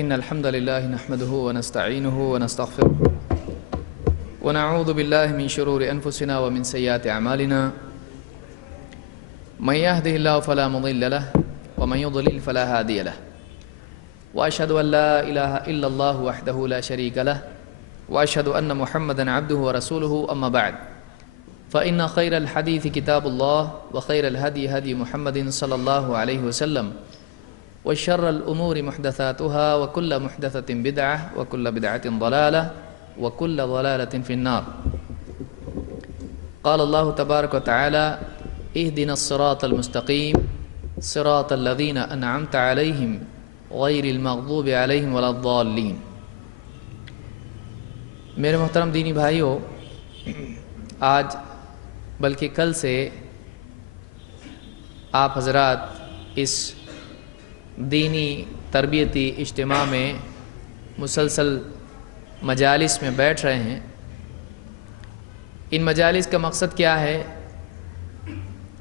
إن الحمد لله نحمده ونستعينه ونستغفره ونعوذ بالله من شرور أنفسنا ومن سيئات أعمالنا من يهده الله فلا مضل له ومن يضلل فلا هادي له وأشهد أن لا إله إلا الله وحده لا شريك له وأشهد أن محمدا عبده ورسوله أما بعد فإن خير الحديث كتاب الله وخير الهدي هدي محمد صلى الله عليه وسلم وشر الأمور محدثاتها وكل محدثة بدعة وكل بدعة ضلالة وكل ضلالة في النار. قال الله تبارك وتعالى اهدنا الصراط المستقيم صراط الذين أنعمت عليهم غير المغضوب عليهم ولا الضالين. میرے محترم دینی بھائیوں، آج بلکہ کل سے آپ حضرات اس دینی تربیتی اجتماع میں مسلسل مجالس میں بیٹھ رہے ہیں. ان مجالس کا مقصد کیا ہے؟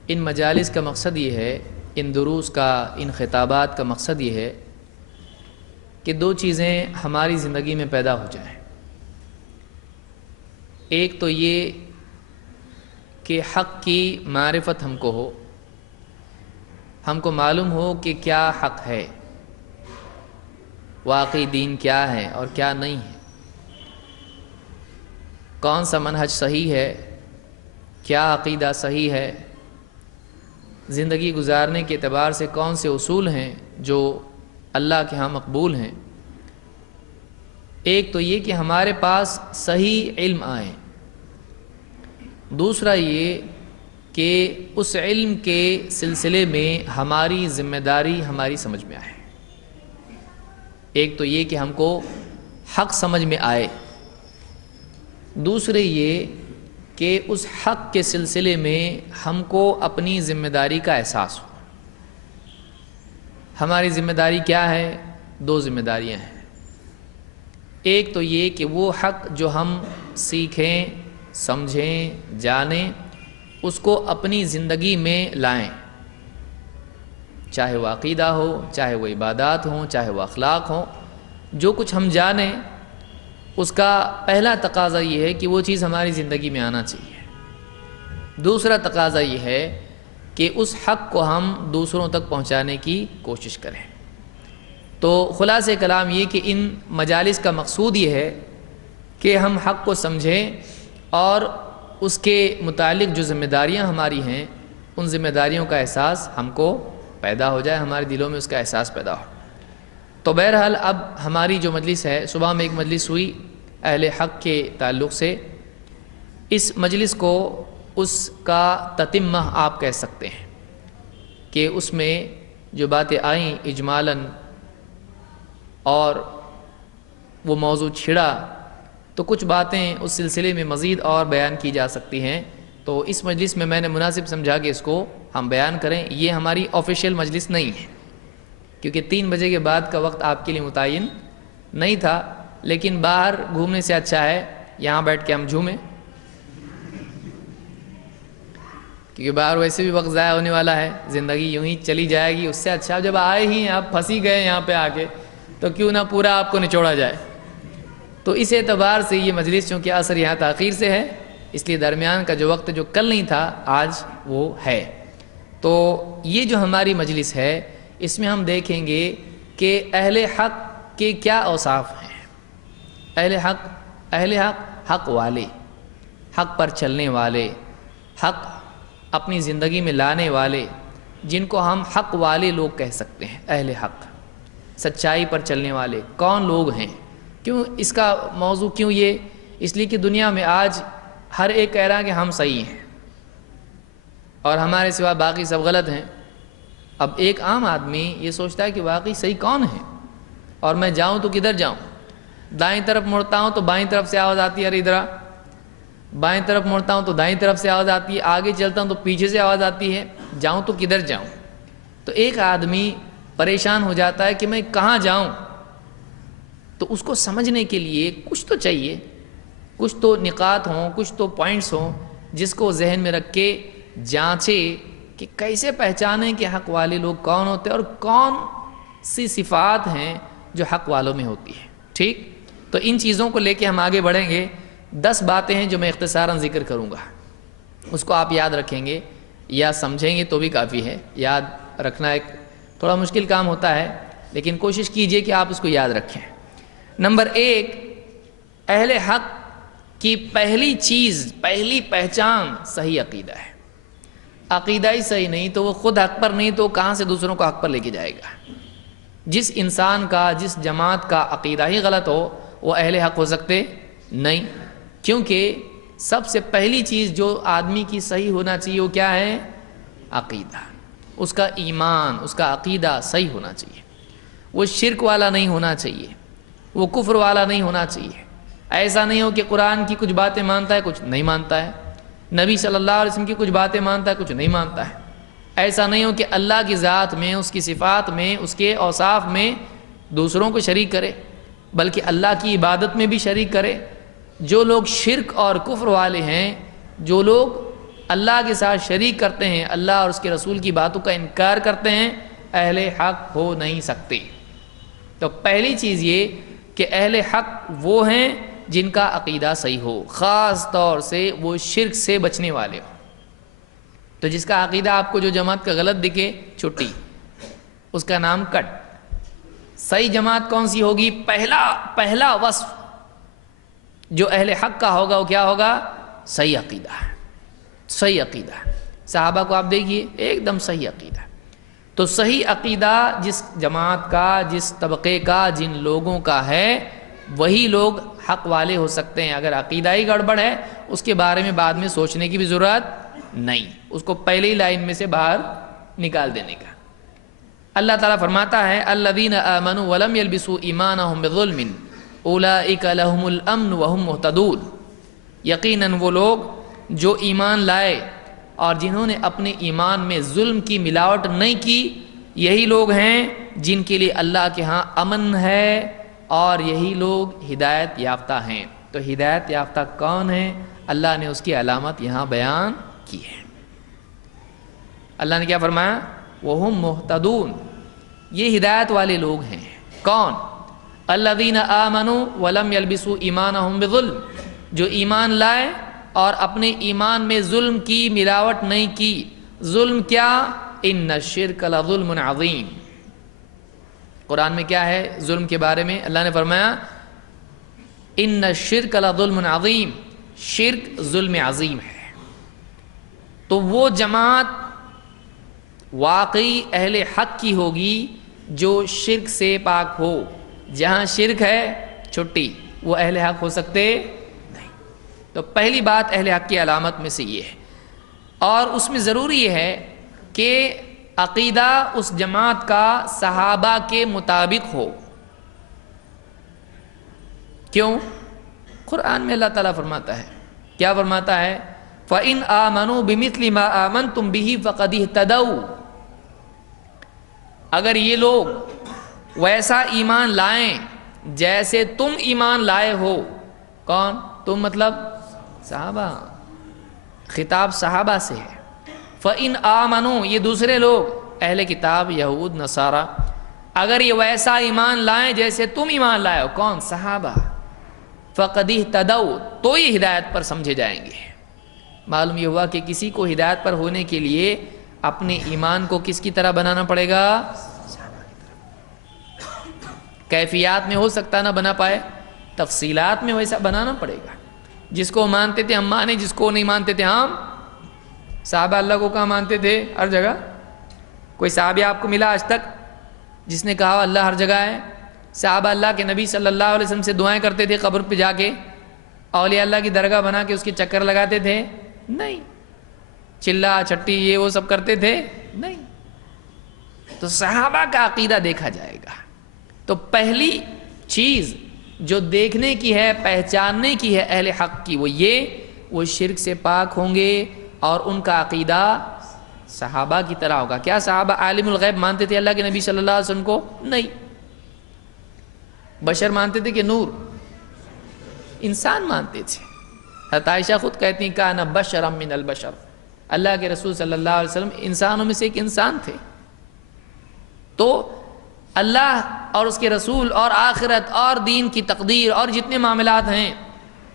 ان مجالس کا مقصد یہ ہے، ان دروس کا، ان خطابات کا مقصد یہ ہے کہ دو چیزیں ہماری زندگی میں پیدا ہو جائیں. ایک تو یہ کہ حق کی معرفت ہم کو ہو، ہم کو معلوم ہو کہ کیا حق ہے، واقعی دین کیا ہے اور کیا نہیں ہے، کون سا منہج صحیح ہے، کیا عقیدہ صحیح ہے، زندگی گزارنے کے اعتبار سے کون سے اصول ہیں جو اللہ کے ہاں مقبول ہیں. ایک تو یہ کہ ہمارے پاس صحیح علم آئے، دوسرا یہ کہ اس علم کے سلسلے میں ہماری ذمہ داری ہماری سمجھ میں آئے. ایک تو یہ کہ ہم کو حق سمجھ میں آئے، دوسرے یہ کہ اس حق کے سلسلے میں ہم کو اپنی ذمہ داری کا احساس ہو. ہماری ذمہ داری کیا ہے؟ دو ذمہ داریاں ہیں. ایک تو یہ کہ وہ حق جو ہم سیکھیں، سمجھیں، جانیں، اس کو اپنی زندگی میں لائیں، چاہے وہ عقیدہ ہو، چاہے وہ عبادات ہوں، چاہے وہ اخلاق ہوں. جو کچھ ہم جانیں اس کا پہلا تقاضا یہ ہے کہ وہ چیز ہماری زندگی میں آنا چاہیے. دوسرا تقاضا یہ ہے کہ اس حق کو ہم دوسروں تک پہنچانے کی کوشش کریں. تو خلاصہ کلام یہ کہ ان مجالس کا مقصود یہ ہے کہ ہم حق کو سمجھیں اور اس کے متعلق جو ذمہ داریاں ہماری ہیں ان ذمہ داریوں کا احساس ہم کو پیدا ہو جائے، ہمارے دلوں میں اس کا احساس پیدا ہو. تو بہرحال اب ہماری جو مجلس ہے، صبح میں ایک مجلس ہوئی اہل حق کے تعلق سے. اس مجلس کو اس کا تتمہ آپ کہہ سکتے ہیں کہ اس میں جو باتیں آئیں اجمالاً اور وہ موضوع چھڑا تو کچھ باتیں اس سلسلے میں مزید اور بیان کی جا سکتی ہیں. تو اس مجلس میں نے مناسب سمجھا کہ اس کو ہم بیان کریں. یہ ہماری آفیشیل مجلس نہیں ہے کیونکہ 3 بجے کے بعد کا وقت آپ کے لیے متعین نہیں تھا، لیکن باہر گھومنے سے اچھا ہے یہاں بیٹھ کے ہم جھومیں، کیونکہ باہر ویسے بھی وقت ضائع ہونے والا ہے، زندگی یوں ہی چلی جائے گی. اس سے اچھا جب آئے ہی آپ پھنسی گئے یہاں پہ آ کے تو کیوں نہ پورا آپ کو نچوڑا جائے. تو اس اعتبار سے یہ مجلس چونکہ عصر یہاں تاخیر سے ہے، اس لیے درمیان کا جو وقت جو کل نہیں تھا آج وہ ہے. تو یہ جو ہماری مجلس ہے اس میں ہم دیکھیں گے کہ اہل حق کے کیا اوصاف ہیں. اہل حق حق والے، حق پر چلنے والے، حق اپنی زندگی میں لانے والے، جن کو ہم حق والے لوگ کہہ سکتے ہیں. اہل حق، سچائی پر چلنے والے کون لوگ ہیں؟ کیوں اس کا موضوع کیوں یہ؟ اس لیے کہ دنیا میں آج ہر ایک کہہ رہا ہے کہ ہم صحیح ہیں اور ہمارے سوا باقی سب غلط ہیں. اب ایک عام آدمی یہ سوچتا ہے کہ واقعی صحیح کون ہے اور میں جاؤں تو کدھر جاؤں؟ دائیں طرف مڑتا ہوں تو بائیں طرف سے آواز آتی ہے ارے ادھر آ، بائیں طرف مڑتا ہوں تو دائیں طرف سے آواز آتی ہے، آگے چلتا ہوں تو پیچھے سے آواز آتی ہے، جاؤں تو کدھر جاؤں؟ تو ایک آدمی پریشان ہو جاتا ہے کہ میں کہاں جاؤں. تو اس کو سمجھنے کے لیے کچھ تو چاہیے، کچھ تو نکات ہوں، کچھ تو پوائنٹس ہوں جس کو ذہن میں رکھ کے جانچے کہ کیسے پہچانیں کہ حق والے لوگ کون ہوتے ہیں اور کون سی صفات ہیں جو حق والوں میں ہوتی ہے. ٹھیک، تو ان چیزوں کو لے کے ہم آگے بڑھیں گے. 10 باتیں ہیں جو میں اختصاراً ذکر کروں گا، اس کو آپ یاد رکھیں گے یا سمجھیں گے تو بھی کافی ہے. یاد رکھنا ایک تھوڑا مشکل کام ہوتا ہے، لیکن کوشش کیجئے کہ آپ اس کو یاد رکھیں. نمبر 1، اہل حق کی پہلی چیز، پہلی پہچان صحیح عقیدہ ہے. عقیدہ ہی صحیح نہیں تو وہ خود حق پر نہیں تو کہاں سے دوسروں کو حق پر لے کے جائے گا. جس انسان کا، جس جماعت کا عقیدہ ہی غلط ہو وہ اہل حق ہو سکتے نہیں. کیونکہ سب سے پہلی چیز جو آدمی کی صحیح ہونا چاہیے وہ کیا ہے؟ عقیدہ. اس کا ایمان، اس کا عقیدہ صحیح ہونا چاہیے. وہ شرک والا نہیں ہونا چاہیے، وہ کفر والا نہیں ہونا چاہیے. ایسا نہیں ہو کہ قرآن کی کچھ باتیں مانتا ہے کچھ نہیں مانتا ہے، نبی صلی اللہ علیہ وسلم کی کچھ باتیں مانتا ہے کچھ نہیں مانتا ہے. ایسا نہیں ہو کہ اللہ کی ذات میں، اس کی صفات میں، اس کے اوصاف میں دوسروں کو شریک کرے، بلکہ اللہ کی عبادت میں بھی شریک کرے. جو لوگ شرک اور کفر والے ہیں، جو لوگ اللہ کے ساتھ شریک کرتے ہیں، اللہ اور اس کے رسول کی باتوں کا انکار کرتے ہیں، اہل حق ہو نہیں سکتے. تو پہلی چیز یہ کہ اہل حق وہ ہیں جن کا عقیدہ صحیح ہو، خاص طور سے وہ شرک سے بچنے والے ہوں. تو جس کا عقیدہ آپ کو جو جماعت کا غلط دکھے، چھٹی، اس کا نام کٹ. صحیح جماعت کون سی ہوگی؟ پہلا وصف جو اہل حق کا ہوگا وہ کیا ہوگا؟ صحیح عقیدہ. صحیح عقیدہ. صحابہ کو آپ دیکھیے، ایک دم صحیح عقیدہ. تو صحیح عقیدہ جس جماعت کا، جس طبقے کا، جن لوگوں کا ہے، وہی لوگ حق والے ہو سکتے ہیں. اگر عقیدہ ہی گڑبڑ ہے اس کے بارے میں بعد میں سوچنے کی بھی ضرورت نہیں، اس کو پہلے ہی لائن میں سے باہر نکال دینے کا. اللہ تعالیٰ فرماتا ہے الذین آمنوا ولم یلبسوا ایمانہم بظلم اولئک لہم الامن وہم مہتدون. یقیناً وہ لوگ جو ایمان لائے اور جنہوں نے اپنے ایمان میں ظلم کی ملاوٹ نہیں کی، یہی لوگ ہیں جن کے لیے اللہ کے ہاں امن ہے اور یہی لوگ ہدایت یافتہ ہیں. تو ہدایت یافتہ کون ہیں؟ اللہ نے اس کی علامت یہاں بیان کی ہے. اللہ نے کیا فرمایا؟ وہم مہتدون. یہ ہدایت والے لوگ ہیں. کون؟ الذین آمنوا ولم یلبسوا ایمانہم بظلم، جو ایمان لائے اور اپنے ایمان میں ظلم کی ملاوٹ نہیں کی. ظلم کیا؟ ان الشرک لظلم عظیم. قرآن میں کیا ہے ظلم کے بارے میں؟ اللہ نے فرمایا ان الشرک لظلم عظیم، شرک ظلم عظیم ہے. تو وہ جماعت واقعی اہل حق کی ہوگی جو شرک سے پاک ہو. جہاں شرک ہے چھٹی، وہ اہل حق ہو سکتے نہیں. تو پہلی بات اہل حق کی علامت میں سے یہ ہے. اور اس میں ضروری یہ ہے کہ عقیدہ اس جماعت کا صحابہ کے مطابق ہو. کیوں؟ قرآن میں اللہ تعالیٰ فرماتا ہے، کیا فرماتا ہے؟ فَإِنْ آمَنُوا بِمِثْلِ مَا آمَنْتُمْ بِهِ فَقَدِ اهْتَدَوْا. اگر یہ لوگ ویسا ایمان لائیں جیسے تم ایمان لائے ہو. کون تم؟ مطلب صحابہ. خطاب صحابہ سے ہے. فَإِنْ آمَنُوا، یہ دوسرے لوگ اہل کتاب، یہود، نصارہ، اگر یہ ویسا ایمان لائیں جیسے تم ایمان لائے ہو. کون؟ صحابہ. فَقَدِ اهْتَدَوْا، تو یہ ہدایت پر سمجھے جائیں گے. معلوم یہ ہوا کہ کسی کو ہدایت پر ہونے کے لیے اپنے ایمان کو کس کی طرح بنانا پڑے گا؟ کیفیات میں ہو سکتا نہ بنا پائے، تفصیلات میں ویسا بنانا پڑے گا. جس کو مانتے تھے ہم مانے، جس کو نہیں مانتے تھے ہم. صحابہ اللہ کو کہاں مانتے تھے؟ ہر جگہ. کوئی صحابی آپ کو ملا آج تک جس نے کہا اللہ ہر جگہ ہے؟ صحابہ اللہ کے نبی صلی اللہ علیہ وسلم سے دعائیں کرتے تھے قبر پہ جا کے، اولیاء اللہ کی درگاہ بنا کے اس کے چکر لگاتے تھے؟ نہیں. چلا چھٹی یہ وہ سب کرتے تھے؟ نہیں. تو صحابہ کا عقیدہ دیکھا جائے گا. تو پہلی چیز جو دیکھنے کی ہے، پہچاننے کی ہے اہل حق کی، وہ یہ، وہ شرک سے پاک ہوں گے اور ان کا عقیدہ صحابہ کی طرح ہوگا. کیا صحابہ عالم الغیب مانتے تھے اللہ کے نبی صلی اللہ علیہ وسلم کو؟ نہیں. بشر مانتے تھے کہ نور؟ انسان مانتے تھے. حضرت عائشہ خود کہتی ہیں کان بشرا من البشر، اللہ کے رسول صلی اللہ علیہ وسلم انسانوں میں سے ایک انسان تھے. تو اللہ اور اس کے رسول اور آخرت اور دین کی تقدیر اور جتنے معاملات ہیں،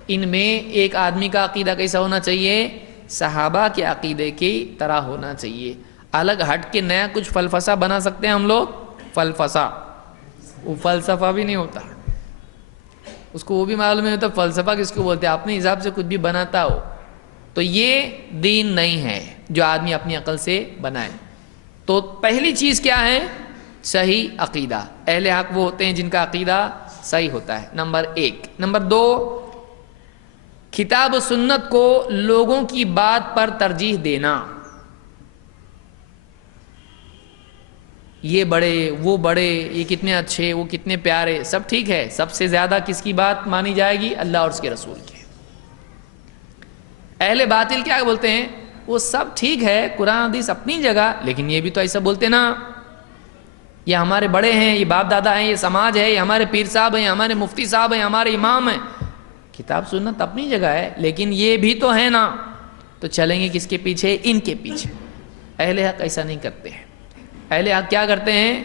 ان میں ایک آدمی کا عقیدہ کیسا ہونا چاہیے؟ صحابہ کے عقیدے کی طرح ہونا چاہیے۔ الگ ہٹ کے نیا کچھ فلسفہ بنا سکتے ہیں ہم لوگ، فلسفہ، وہ فلسفہ بھی نہیں ہوتا، اس کو وہ بھی معلوم نہیں ہوتا فلسفہ کس کو بولتے ہیں، اپنے حساب سے کچھ بھی بناتا ہو تو یہ دین نہیں ہے جو آدمی اپنی عقل سے بنائے۔ تو پہلی چیز کیا ہے؟ صحیح عقیدہ۔ اہل حق وہ ہوتے ہیں جن کا عقیدہ صحیح ہوتا ہے، نمبر ایک۔ نمبر دو، کتاب و سنت کو لوگوں کی بات پر ترجیح دینا۔ یہ بڑے، وہ بڑے، یہ کتنے اچھے، وہ کتنے پیارے، سب ٹھیک ہے، سب سے زیادہ کس کی بات مانی جائے گی؟ اللہ اور اس کے رسول کی۔ اہل باطل کیا بولتے ہیں؟ وہ سب ٹھیک ہے، قرآن حدیث اپنی جگہ، لیکن یہ بھی تو ایسا بولتے نا، یہ ہمارے بڑے ہیں، یہ باپ دادا ہیں، یہ سماج ہے، یہ ہمارے پیر صاحب ہیں، ہمارے مفتی صاحب ہیں، ہمارے امام ہیں۔ کتاب سنت اپنی جگہ ہے، لیکن یہ بھی تو ہے نا، تو چلیں گے کس کے پیچھے؟ ان کے پیچھے۔ اہل حق ایسا نہیں کرتے ہیں۔ اہل حق کیا کرتے ہیں؟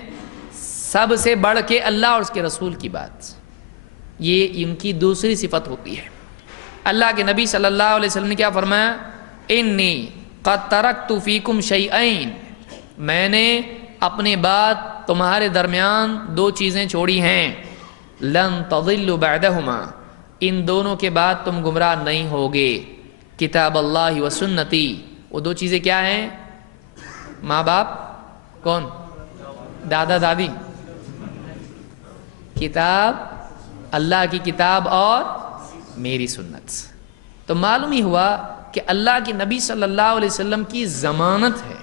سب سے بڑھ کے اللہ اور اس کے رسول کی بات، یہ ان کی دوسری صفت ہوتی ہے۔ اللہ کے نبی صلی اللہ علیہ وسلم نے کیا فرمایا؟ انی قد ترکت فیکم شیئین، میں نے اپنے بعد تمہارے درمیان دو چیزیں چھوڑی ہیں، لن تضلوا بعدہما، ان دونوں کے بعد تم گمراہ نہیں ہوگے، کتاب اللہ و سنتی۔ وہ دو چیزیں کیا ہیں؟ ماں باپ، کون؟ دادا دادی، کتاب، اللہ کی کتاب اور میری سنت۔ تو معلوم ہی ہوا کہ اللہ کے نبی صلی اللہ علیہ وسلم کی ضمانت ہے،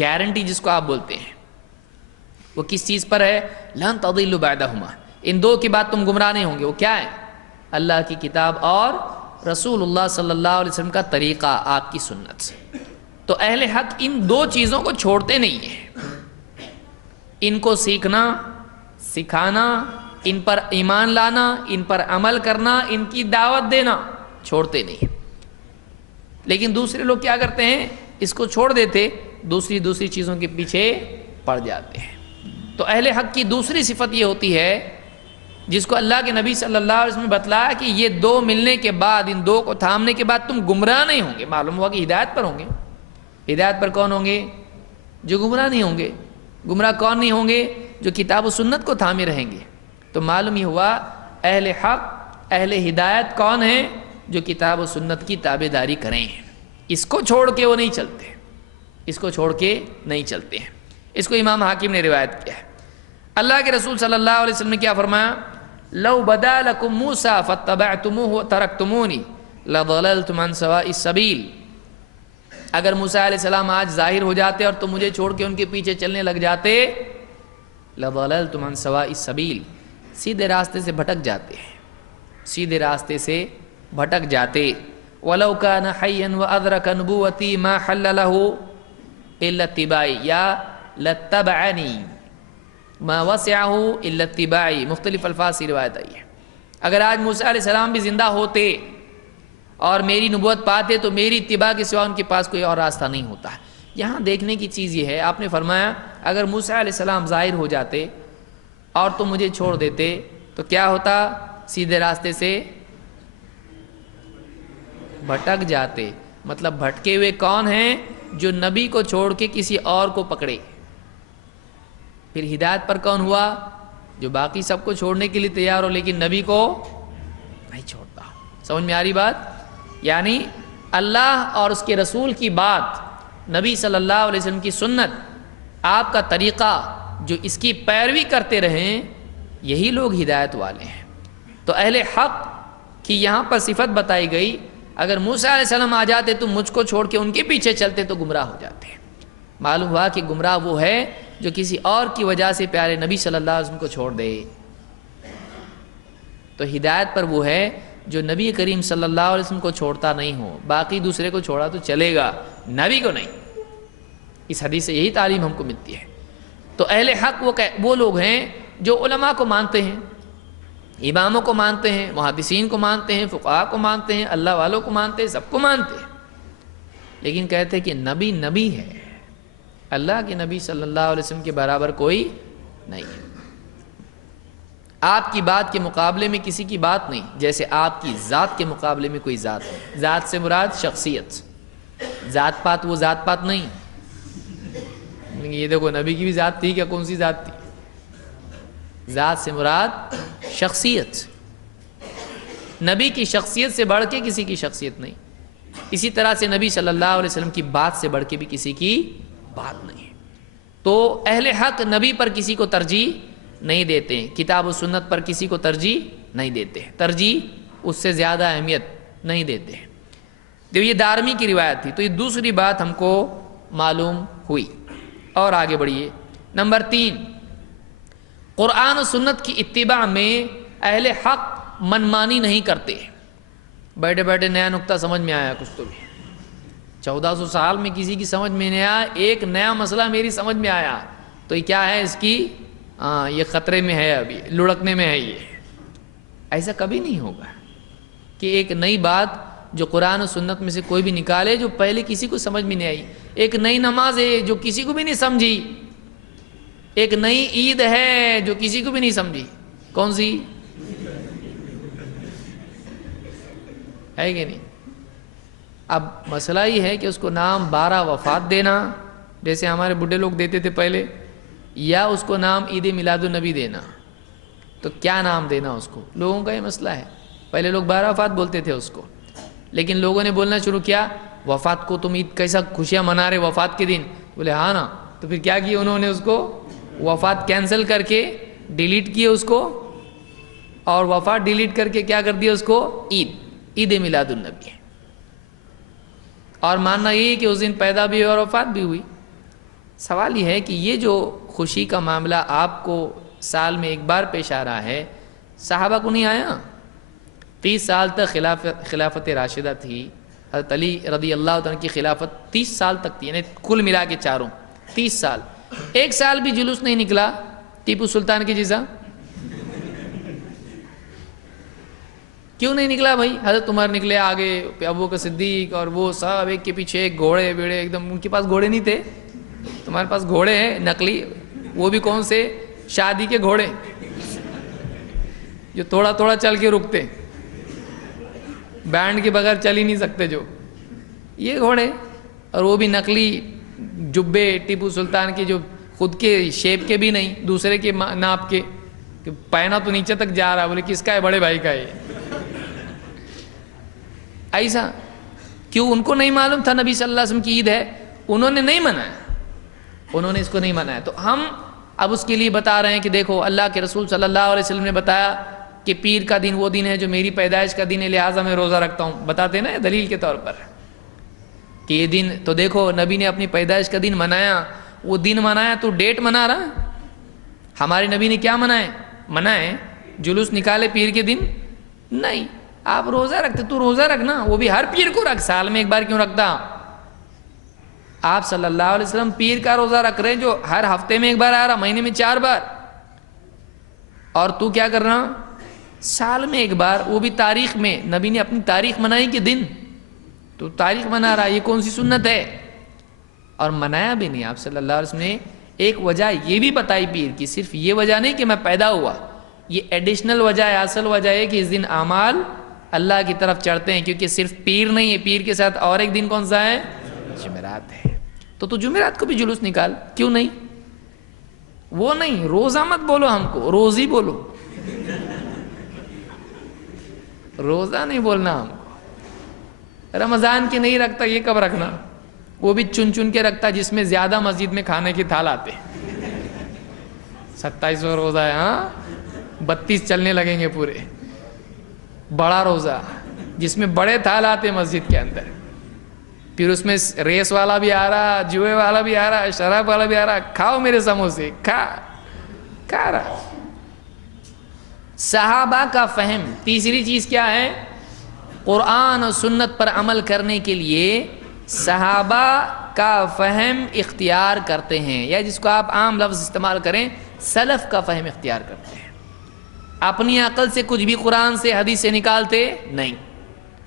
گارنٹی جس کو آپ بولتے ہیں، وہ کس چیز پر ہے؟ لن تضلوا بعدہما، ان دو کے بعد تم گمراہ نہیں ہوں گے۔ وہ کیا ہے؟ اللہ کی کتاب اور رسول اللہ صلی اللہ علیہ وسلم کا طریقہ، آپ کی سنت سے۔ تو اہل حق ان دو چیزوں کو چھوڑتے نہیں ہیں، ان کو سیکھنا، سکھانا، ان پر ایمان لانا، ان پر عمل کرنا، ان کی دعوت دینا، چھوڑتے نہیں۔ لیکن دوسرے لوگ کیا کرتے ہیں؟ اس کو چھوڑ دیتے، دوسری چیزوں کے پیچھے پڑ جاتے ہیں۔ تو اہل حق کی دوسری صفت یہ ہوتی ہے، جس کو اللہ کے نبی صلی اللہ علیہ وسلم نے بتلایا کہ یہ دو ملنے کے بعد، ان دو کو تھامنے کے بعد تم گمراہ نہیں ہوں گے۔ معلوم ہوا کہ ہدایت پر ہوں گے۔ ہدایت پر کون ہوں گے؟ جو گمراہ نہیں ہوں گے۔ گمراہ کون نہیں ہوں گے؟ جو کتاب و سنت کو تھامے رہیں گے۔ تو معلوم ہی ہوا اہل حق، اہل ہدایت کون ہیں؟ جو کتاب و سنت کی تابعداری کریں، اس کو چھوڑ کے وہ نہیں چلتے، اس کو چھوڑ کے نہیں چلتے ہیں۔ اس کو امام حاکم نے روایت کیا ہے۔ اللہ کے رسول صلی اللہ علیہ وسلم نے کیا فرمایا؟ لو بدا لکم موسیٰ فاتبعتموہ وترکتمونی لضللتم عن سواء السبیل، اگر موسیٰ علیہ السلام آج ظاہر ہو جاتے اور تم مجھے چھوڑ کے ان کے پیچھے چلنے لگ جاتے، لضللتم عن سواء السبیل، سیدھے راستے سے بھٹک جاتے ہیں، سیدھے راستے سے بھٹک جاتے۔ وَلَوْ كَانَ حَيًّا وَأَدْرَكَ نُبُوَّتِي مَا حَلَّ لَهُ إِلَّا اتِّبَاعِي یا لَاتَّبَعَنِي مَا وَسِعَهُ إِلَّا اتِّبَاعِي، مختلف الفاظ سے روایت آئی ہے۔ اگر آج موسیٰ علیہ السلام بھی زندہ ہوتے اور میری نبوت پاتے تو میری اتباع کے سوا ان کے پاس کوئی اور راستہ نہیں ہوتا۔ یہاں دیکھنے کی چیز یہ ہے، آپ نے فرمایا اگر موسیٰ علیہ السلام ظاہر ہو جاتے اور تم مجھے چھوڑ دیتے تو کیا ہوتا؟ سیدھے راستے سے بھٹک جاتے۔ مطلب بھٹکے ہوئے کون ہیں؟ جو نبی کو چھوڑ کے کسی اور کو پکڑے۔ پھر ہدایت پر کون ہوا؟ جو باقی سب کو چھوڑنے کے لیے تیار ہو لیکن نبی کو نہیں چھوڑتا۔ سمجھ میں آ رہی بات؟ یعنی اللہ اور اس کے رسول کی بات، نبی صلی اللہ علیہ وسلم کی سنت، آپ کا طریقہ، جو اس کی پیروی کرتے رہیں، یہی لوگ ہدایت والے ہیں۔ تو اہل حق کی یہاں پر صفت بتائی گئی، اگر موسیٰ علیہ السلام آ جاتے تو مجھ کو چھوڑ کے ان کے پیچھے چلتے تو گمراہ ہو جاتے ہیں۔ معلوم ہوا کہ گمراہ وہ ہے جو کسی اور کی وجہ سے پیارے نبی صلی اللہ علیہ وسلم کو چھوڑ دے۔ تو ہدایت پر وہ ہے جو نبی کریم صلی اللہ علیہ وسلم کو چھوڑتا نہیں ہو، باقی دوسرے کو چھوڑا تو چلے گا، نبی کو نہیں۔ اس حدیث سے یہی تعلیم ہم کو ملتی ہے۔ تو اہل حق وہ لوگ ہیں جو علماء کو مانتے ہیں، اماموں کو مانتے ہیں، محدثین کو مانتے ہیں، فقہاء کو مانتے ہیں، اللہ والوں کو مانتے ہیں، سب کو مانتے ہیں، لیکن کہتے ہیں کہ نبی نبی ہے، اللہ کے نبی صلی اللہ علیہ وسلم کے برابر کوئی نہیں ہے۔ آپ کی بات کے مقابلے میں کسی کی بات نہیں، جیسے آپ کی ذات کے مقابلے میں کوئی ذات نہیں۔ ذات سے مراد شخصیت، ذات پات وہ ذات پات نہیں۔ یہ دیکھو نبی کی بھی ذات تھی کیا؟ کون سی ذات تھی؟ ذات سے مراد شخصیت، نبی کی شخصیت سے بڑھ کے کسی کی شخصیت نہیں، اسی طرح سے نبی صلی اللہ علیہ وسلم کی بات سے بڑھ کے بھی کسی کی بات نہیں۔ تو اہل حق نبی پر کسی کو ترجیح نہیں دیتے ہیں، کتاب و سنت پر کسی کو ترجیح نہیں دیتے، ترجیح اس سے زیادہ اہمیت نہیں دیتے ہیں۔ تو یہ دارمی کی روایت تھی۔ تو یہ دوسری بات ہم کو معلوم ہوئی، اور آگے بڑھیے۔ نمبر 3، قرآن و سنت کی اتباع میں اہل حق منمانی نہیں کرتے۔ بیٹھے بیٹھے نیا نقطہ سمجھ میں آیا کچھ تو بھی، 1400 سال میں کسی کی سمجھ میں نہیں آیا، ایک نیا مسئلہ میری سمجھ میں آیا، تو یہ کیا ہے؟ اس کی یہ خطرے میں ہے، ابھی لڑکنے میں ہے۔ یہ ایسا کبھی نہیں ہوگا کہ ایک نئی بات جو قرآن و سنت میں سے کوئی بھی نکالے جو پہلے کسی کو سمجھ میں نہیں آئی۔ ایک نئی نماز ہے جو کسی کو بھی نہیں سمجھی، ایک نئی عید ہے جو کسی کو بھی نہیں سمجھی، کون سی ہے کہ نہیں؟ اب مسئلہ یہ ہے کہ اس کو نام 12 وفات دینا، جیسے ہمارے بڈھے لوگ دیتے تھے پہلے، یا اس کو نام عید میلاد النبی دینا۔ تو کیا نام دینا اس کو؟ لوگوں کا یہ مسئلہ ہے۔ پہلے لوگ 12 وفات بولتے تھے اس کو، لیکن لوگوں نے بولنا شروع کیا وفات کو تم عید کیسا خوشیاں منا رہے وفات کے دن؟ بولے ہاں نا، تو پھر کیا کیا انہوں نے؟ اس کو وفات کینسل کر کے ڈیلیٹ کیے اس کو، اور وفات ڈیلیٹ کر کے کیا کر دیا اس کو؟ عید میلاد النبی۔ اور ماننا یہ کہ اس دن پیدا بھی ہوئی اور وفات بھی ہوئی۔ سوال یہ ہے کہ یہ جو خوشی کا معاملہ آپ کو سال میں ایک بار پیش آ رہا ہے، صحابہ کو نہیں آیا؟ 30 سال تک خلافت راشدہ تھی، حضرت علی رضی اللہ عنہ کی خلافت 30 سال تک تھی، یعنی کل ملا کے چاروں 30 سال، ایک سال بھی جلوس نہیں نکلا ٹیپو سلطان کی جیسا؟ کیوں نہیں نکلا بھائی؟ حضرت عمر نکلے آگے، ابوبکر صدیق، اور وہ سب ایک کے پیچھے ایک، گھوڑے بیڑے ایک دم۔ ان کے پاس گھوڑے نہیں تھے، تمہارے پاس گھوڑے ہیں نقلی، وہ بھی کون سے؟ شادی کے گھوڑے جو تھوڑا تھوڑا چل کے رکتے، بینڈ کے بغیر چل ہی نہیں سکتے، جو یہ گھوڑے، اور وہ بھی نقلی جبے ٹیپو سلطان کی، جو خود کے شیپ کے بھی نہیں، دوسرے کے ناپ کے، کہ پہنا تو نیچے تک جا رہا ہے۔ بولے کس کا ہے؟ بڑے بھائی کا ہے۔ ایسا کیوں؟ ان کو نہیں معلوم تھا نبی صلی اللہ علیہ وسلم کی عید ہے، انہوں نے نہیں منایا، انہوں نے اس کو نہیں منایا۔ تو ہم اب اس کے لیے بتا رہے ہیں کہ دیکھو اللہ کے رسول صلی اللہ علیہ وسلم نے بتایا کہ پیر کا دن وہ دن ہے جو میری پیدائش کا دن ہے، لہٰذا میں روزہ رکھتا ہوں، بتاتے ہیں نا دلیل کے طور پر کہ یہ دن، تو دیکھو نبی نے اپنی پیدائش کا دن منایا، وہ دن منایا تو ڈیٹ منا رہا۔ ہمارے نبی نے کیا منائے؟ جلوس نکالے پیر کے دن؟ نہیں۔ آپ روزہ رکھتے تو روزہ رکھنا، وہ بھی ہر پیر کو رکھ، سال میں ایک بار کیوں رکھتا؟ آپ صلی اللہ علیہ وسلم پیر کا روزہ رکھ رہے ہیں جو ہر ہفتے میں ایک بار آ رہا، مہینے میں 4 بار، اور تو کیا کر رہا؟ سال میں ایک بار، وہ بھی تاریخ میں۔ نبی نے اپنی تاریخ منائی کہ دن، تو تاریخ منا رہا، یہ کون سی سنت ہے؟ اور منایا بھی نہیں۔ آپ صلی اللہ علیہ وسلم نے ایک وجہ یہ بھی بتائی پیر کی، صرف یہ وجہ نہیں کہ میں پیدا ہوا، یہ ایڈیشنل وجہ ہے، اصل وجہ ہے کہ اس دن اعمال اللہ کی طرف چڑھتے ہیں، کیونکہ صرف پیر نہیں ہے، پیر کے ساتھ اور ایک دن کون سا ہے؟ جمعرات ہے۔ تو جمعرات کو بھی جلوس نکال، کیوں نہیں؟ وہ نہیں، روزہ مت بولو ہم کو، روزی بولو، روزہ نہیں بولنا ہم کو۔ رمضان کی نہیں رکھتا، یہ کب رکھنا؟ وہ بھی چن چن کے رکھتا جس میں زیادہ مسجد میں کھانے کے تھال آتے۔ 27واں روزہ ہے، ہاں 32 چلنے لگیں گے پورے، بڑا روزہ جس میں بڑے تھال آتے مسجد کے اندر، پھر اس میں ریس والا بھی آ رہا، جوئے والا بھی آ رہا، شراب والا بھی آ رہا، کھاؤ میرے سموسے، کھا رہا۔ صحابہ کا فہم۔ تیسری چیز کیا ہے؟ قرآن و سنت پر عمل کرنے کے لیے صحابہ کا فہم اختیار کرتے ہیں، یا جس کو آپ عام لفظ استعمال کریں سلف کا فہم اختیار کرتے ہیں۔ اپنی عقل سے کچھ بھی قرآن سے حدیث سے نکالتے نہیں،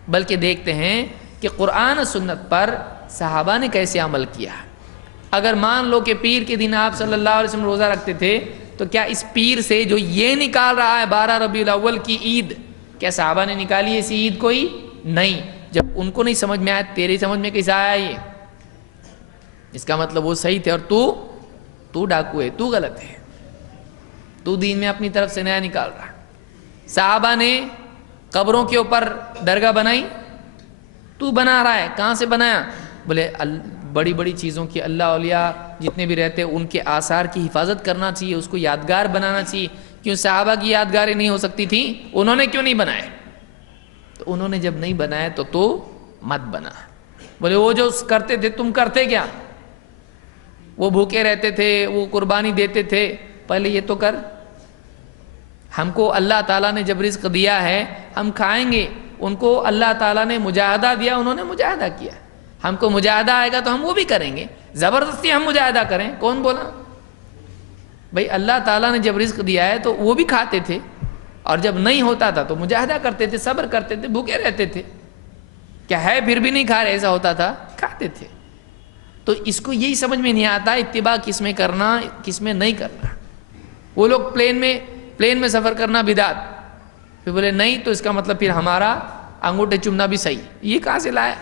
بلکہ دیکھتے ہیں کہ قرآن و سنت پر صحابہ نے کیسے عمل کیا۔ اگر مان لو کہ پیر کے دن آپ صلی اللہ علیہ وسلم روزہ رکھتے تھے تو کیا اس پیر سے جو یہ نکال رہا ہے 12 ربیع الاول کی عید، کیا صحابہ نے نکالی اسی عید کوئی؟ نہیں. جب ان کو نہیں سمجھ میں آیا، تیری سمجھ میں کیسا آیا یہ؟ اس کا مطلب وہ صحیح تھے اور تو ڈاکو ہے، تو غلط ہے، تو دین میں اپنی طرف سے نیا نکال رہا. صحابہ نے قبروں کے اوپر درگاہ بنائی، تو بنا رہا ہے، کہاں سے بنایا؟ بولے بڑی بڑی چیزوں کی، اللہ اولیاء جتنے بھی رہتے ان کے آثار کی حفاظت کرنا چاہیے، اس کو یادگار بنانا چاہیے. کیوں صحابہ کی یادگاریں نہیں ہو سکتی تھیں؟ انہوں نے کیوں نہیں بنائے؟ تو انہوں نے جب نہیں بنائے تو مت بنا. بولے وہ جو کرتے تھے تم کرتے کیا؟ وہ بھوکے رہتے تھے، وہ قربانی دیتے تھے، پہلے یہ تو کر. ہم کو اللہ تعالیٰ نے جب رزق دیا ہے ہم کھائیں گے، ان کو اللہ تعالیٰ نے مجاہدہ دیا، انہوں نے مجاہدہ کیا. ہم کو مجاہدہ آئے گا تو ہم وہ بھی کریں گے. زبردستی ہم مجاہدہ کریں؟ کون بولا؟ بھئی اللہ تعالیٰ نے جب رزق دیا ہے تو وہ بھی کھاتے تھے، اور جب نہیں ہوتا تھا تو مجاہدہ کرتے تھے، صبر کرتے تھے، بھوکے رہتے تھے. کیا ہے پھر بھی نہیں کھا رہے؟ ایسا ہوتا تھا، کھاتے تھے. تو اس کو یہی سمجھ میں نہیں آتا اتباع کس میں کرنا کس میں نہیں کرنا. وہ لوگ پلین میں سفر کرنا بدعت، پھر بولے نہیں تو اس کا مطلب پھر ہمارا انگوٹھے چومنا بھی صحیح. یہ کہاں سے لایا؟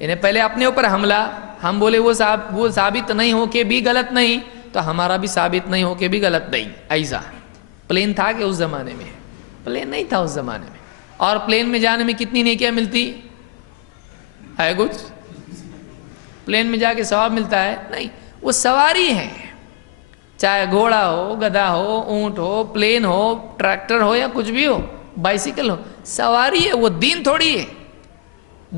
انہیں پہلے اپنے اوپر حملہ، ہم بولے وہ ثابت نہیں ہو کے بھی غلط نہیں تو ہمارا بھی ثابت نہیں ہو کے بھی غلط نہیں. ایسا پلین تھا کہ اس زمانے میں؟ پلین نہیں تھا اس زمانے میں. اور پلین میں جانے میں کتنی نیکیاں ملتی ہے؟ کچھ پلین میں جا کے ثواب ملتا ہے؟ نہیں. وہ سواری ہے، چاہے گھوڑا ہو، گدھا ہو، اونٹ ہو، پلین ہو، ٹریکٹر ہو یا کچھ بھی ہو، بائسیکل ہو، سواری ہے. وہ دین تھوڑی ہے.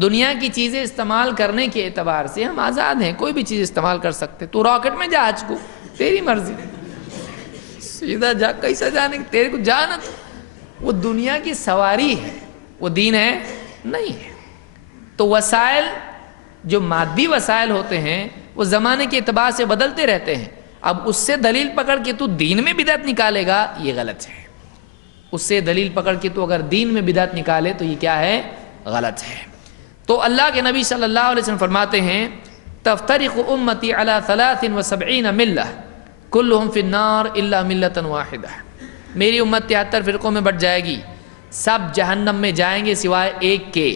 دنیا کی چیزیں استعمال کرنے کے اعتبار سے ہم آزاد ہیں، کوئی بھی چیز استعمال کر سکتے. تو راکٹ میں جا آج کو، تیری مرضی، سیدھا جا، کیسا جانے تیرے کو جانا. وہ دنیا کی سواری ہے، وہ دین ہے نہیں ہے. تو وسائل جو مادی وسائل ہوتے ہیں وہ زمانے کے اعتبار سے بدلتے رہتے ہیں. اب اس سے دلیل پکڑ کے تو دین میں بدعت نکالے گا، یہ غلط ہے. اس سے دلیل پکڑ کے تو اگر دین میں بدعت نکالے تو یہ کیا ہے؟ غلط ہے. تو اللہ کے نبی صلی اللہ علیہ وسلم فرماتے ہیں تفترق امتی علی 73 ملہ کلہم فی النار الا ملۃ واحدہ. میری امت 73 فرقوں میں بٹ جائے گی، سب جہنم میں جائیں گے سوائے ایک کے.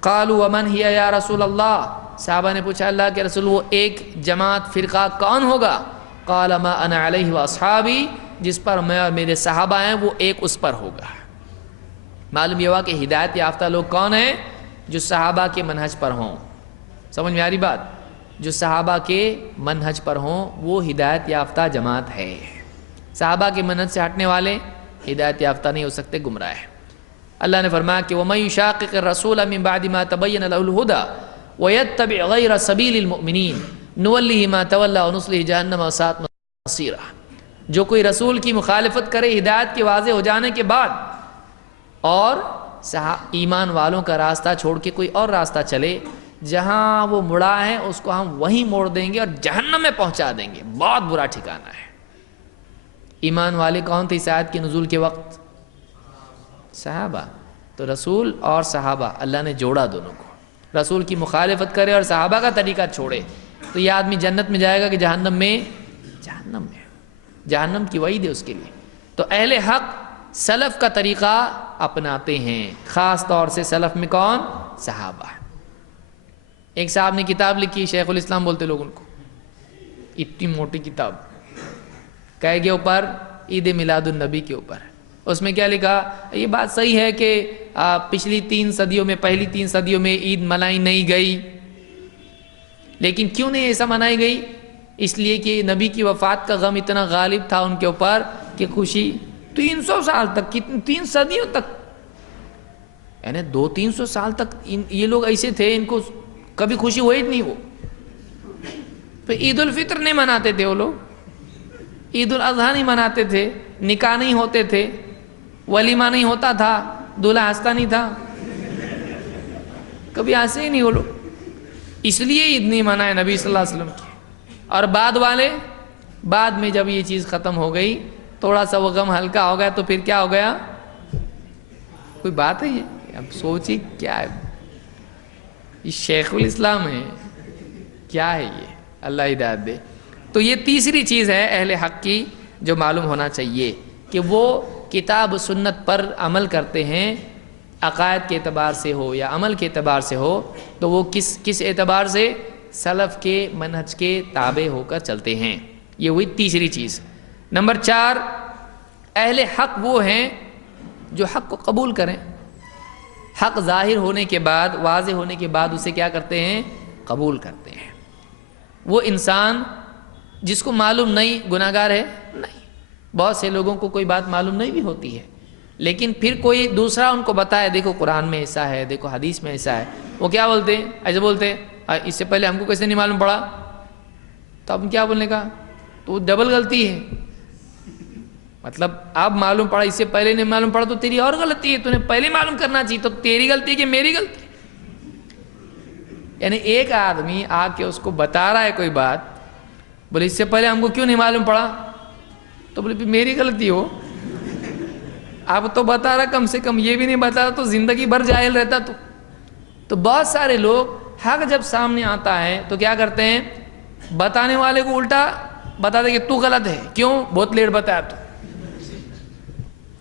قالوا ومن ہی یا رسول اللہ. صحابہ نے پوچھا اللہ کے رسول وہ ایک جماعت فرقہ کون ہوگا؟ قال ما انا علیہ واصحابی، جس پر میں اور میرے صحابہ ہیں وہ ایک اس پر ہوگا. معلوم یہ ہوا کہ ہدایت یافتہ لوگ کون ہیں؟ جو صحابہ کے منہج پر ہوں. سمجھ میں آ رہی بات؟ جو صحابہ کے منہج پر ہوں وہ ہدایت یافتہ جماعت ہے. صحابہ کے منہج سے ہٹنے والے ہدایت یافتہ نہیں ہو سکتے، گمراہ ہے. اللہ نے فرمایا کہ وَمَن يُشَاقِقِ الرَّسُولَ مِن بَعْدِ مَا تَبَيَّنَ لَهُ الْهُدَى وَيَتَّبِعْ غَيْرَ سَبِيلِ الْمُؤْمِنِينَ نُوَلِّهِ مَا تَوَلَّىٰ وَنُصْلِهِ جَهَنَّمَ وَسَاءَتْ مَصِيرًا. جو کوئی رسول کی مخالفت کرے ہدایت کے واضح ہو جانے کے بعد اور ایمان والوں کا راستہ چھوڑ کے کوئی اور راستہ چلے، جہاں وہ مڑا ہے اس کو ہم وہیں موڑ دیں گے اور جہنم میں پہنچا دیں گے. بہت برا ٹھکانہ ہے. ایمان والے کون تھے اس آیت کے نزول کے وقت؟ صحابہ. تو رسول اور صحابہ اللہ نے جوڑا دونوں کو. رسول کی مخالفت کرے اور صحابہ کا طریقہ چھوڑے تو یہ آدمی جنت میں جائے گا کہ جہنم میں؟ جہنم میں. جہنم کی وعید ہے اس کے لیے. تو اہل حق سلف کا طریقہ اپناتے ہیں، خاص طور سے سلف میں کون؟ صحابہ. ایک صاحب نے کتاب لکھی، شیخ الاسلام بولتے لوگ ان کو، اتنی موٹی کتاب، کہے کے اوپر عید میلاد النبی کے اوپر. اس میں کیا لکھا؟ یہ بات صحیح ہے کہ پچھلی 3 صدیوں میں، پہلی 3 صدیوں میں عید منائی نہیں گئی، لیکن کیوں نہیں ایسا منائی گئی؟ اس لیے کہ نبی کی وفات کا غم اتنا غالب تھا ان کے اوپر کہ خوشی 300 سال تک، 3 صدیوں تک، یعنی 200-300 سال تک یہ لوگ ایسے تھے، ان کو کبھی خوشی ہوئی نہیں. وہ پھر عید الفطر نہیں مناتے تھے وہ لوگ، عید الاضحیٰ نہیں مناتے تھے، نکاح نہیں ہوتے تھے، ولیمہ نہیں ہوتا تھا، دولہا ہنستا نہیں تھا، کبھی ہنسے ہی نہیں وہ لوگ. اس لیے عید نہیں منائے نبی صلی اللہ علیہ وسلم کی. اور بعد والے، بعد میں جب یہ چیز ختم ہو گئی، تھوڑا سا وہ غم ہلکا ہو گیا تو پھر کیا ہو گیا؟ کوئی بات ہے یہ؟ اب سوچی کیا ہے یہ؟ شیخ الاسلام ہے کیا ہے یہ؟ اللہ ہدایت دے. تو یہ تیسری چیز ہے اہل حق کی جو معلوم ہونا چاہیے کہ وہ کتاب و سنت پر عمل کرتے ہیں، عقائد کے اعتبار سے ہو یا عمل کے اعتبار سے ہو، تو وہ کس اعتبار سے؟ سلف کے منہج کے تابع ہو کر چلتے ہیں۔ یہ ہوئی تیسری چیز۔ نمبر 4، اہل حق وہ ہیں جو حق کو قبول کریں، حق ظاہر ہونے کے بعد، واضح ہونے کے بعد اسے کیا کرتے ہیں؟ قبول کرتے ہیں۔ وہ انسان جس کو معلوم نہیں گناہگار ہے؟ نہیں۔ بہت سے لوگوں کو کوئی بات معلوم نہیں بھی ہوتی ہے، لیکن پھر کوئی دوسرا ان کو بتائے دیکھو قرآن میں ایسا ہے، دیکھو حدیث میں ایسا ہے، وہ کیا بولتے ہیں؟ ایسے بولتے ہیں اس سے پہلے ہم کو کیسے نہیں معلوم پڑا؟ تو اب کیا بولنے کا؟ تو ڈبل غلطی ہے۔ مطلب اب معلوم پڑا، اس سے پہلے نہیں معلوم پڑا تو تیری اور غلطی ہے، تو نے پہلے معلوم کرنا چاہیے، تو تیری غلطی ہے کہ میری غلطی؟ یعنی ایک آدمی آ کے اس کو بتا رہا ہے کوئی بات، بولے اس سے پہلے ہم کو کیوں نہیں معلوم پڑا؟ تو بولے میری غلطی ہو، اب تو بتا رہا، کم سے کم یہ بھی نہیں بتا رہا تو زندگی بھر جاہل رہتا تو بہت سارے لوگ حق جب سامنے آتا ہے تو کیا کرتے ہیں؟ بتانے والے کو الٹا بتا دے کہ تو غلط ہے، کیوں؟ بہت لیٹ بتایا تو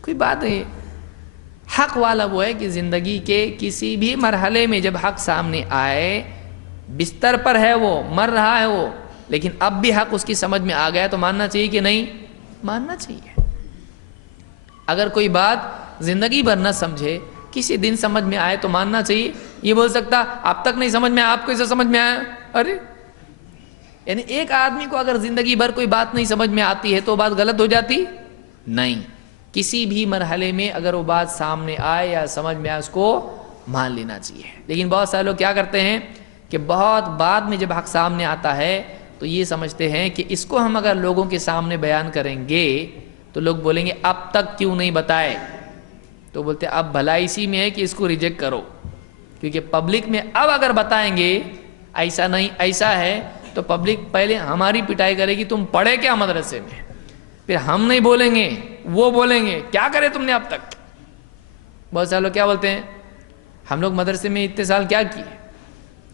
کوئی بات نہیں۔ حق والا وہ ہے کہ زندگی کے کسی بھی مرحلے میں جب حق سامنے آئے، بستر پر ہے وہ، مر رہا ہے وہ، لیکن اب بھی حق اس کی سمجھ میں آ گیا تو ماننا چاہیے کہ نہیں؟ ماننا چاہیے۔ اگر کوئی بات زندگی بھر نہ سمجھے، کسی دن سمجھ میں آئے تو ماننا چاہیے۔ یہ بول سکتا اب تک نہیں سمجھ میں آیا، آپ کو اسے سمجھ میں آیا؟ ارے یعنی ایک آدمی کو اگر زندگی بھر کوئی بات نہیں سمجھ میں آتی ہے تو بات غلط ہو جاتی؟ نہیں، کسی بھی مرحلے میں اگر وہ بات سامنے آئے یا سمجھ میں آئے اس کو مان لینا چاہیے۔ لیکن بہت سارے لوگ کیا کرتے ہیں کہ بہت بعد میں جب حق سامنے آتا ہے تو یہ سمجھتے ہیں کہ اس کو ہم اگر لوگوں کے سامنے بیان کریں گے تو لوگ بولیں گے اب تک کیوں نہیں بتائے؟ تو بولتے ہیں اب بھلائی اسی میں ہے کہ اس کو ریجیکٹ کرو، کیونکہ پبلک میں اب اگر بتائیں گے ایسا نہیں ایسا ہے تو پبلک پہلے ہماری پٹائی کرے گی، تم پڑھے کیا مدرسے میں؟ پھر ہم نہیں بولیں گے، وہ بولیں گے کیا کرے تم نے اب تک؟ بہت سارے لوگ کیا بولتے ہیں؟ ہم لوگ مدرسے میں اتنے سال کیا کیے،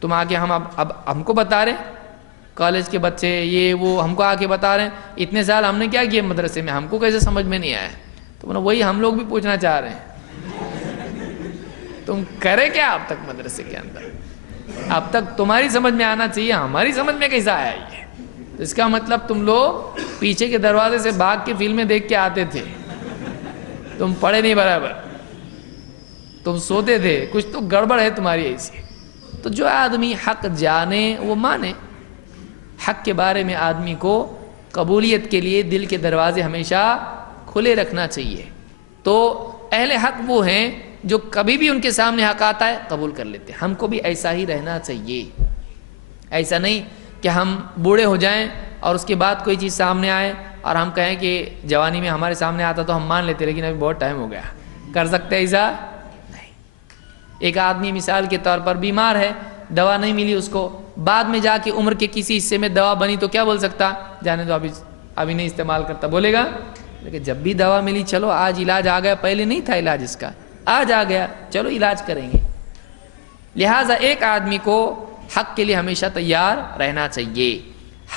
تم آ کے اب ہم کو بتا رہے، کالج کے بچے یہ وہ ہم کو آ کے بتا رہے ہیں اتنے سال ہم نے کیا کیا مدرسے میں، ہم کو کیسے سمجھ میں نہیں آیا؟ تو وہی ہم لوگ بھی پوچھنا چاہ رہے ہیں، تم کرے کیا اب تک مدرسے کے اندر؟ اب تک تمہاری سمجھ میں آنا چاہیے، ہماری سمجھ میں کیسا آیا یہ؟ تو اس کا مطلب تم لوگ پیچھے کے دروازے سے بھاگ کے فلمیں دیکھ کے آتے تھے، تم پڑھے نہیں برابر، تم سوتے تھے، کچھ تو گڑبڑ ہے تمہاری ایسی۔ تو جو آدمی حق جانے وہ مانے، حق کے بارے میں آدمی کو قبولیت کے لیے دل کے دروازے ہمیشہ کھلے رکھنا چاہیے۔ تو اہل حق وہ ہیں جو کبھی بھی ان کے سامنے حق آتا ہے قبول کر لیتے ہیں۔ ہم کو بھی ایسا ہی رہنا چاہیے، ایسا نہیں کہ ہم بوڑھے ہو جائیں اور اس کے بعد کوئی چیز سامنے آئے اور ہم کہیں کہ جوانی میں ہمارے سامنے آتا تو ہم مان لیتے، لیکن ابھی بہت ٹائم ہو گیا، کر سکتے ایسا نہیں۔ ایک آدمی مثال کے طور پر بیمار ہے، دوا نہیں ملی اس کو، بعد میں جا کے عمر کے کسی حصے میں دوا بنی تو کیا بول سکتا؟ جانے دو، ابھی نہیں استعمال کرتا، بولے گا؟ لیکن جب بھی دوا ملی، چلو آج علاج آ گیا، پہلے نہیں تھا علاج اس کا، آج آ گیا، چلو علاج کریں گے۔ لہٰذا ایک آدمی کو حق کے لیے ہمیشہ تیار رہنا چاہیے۔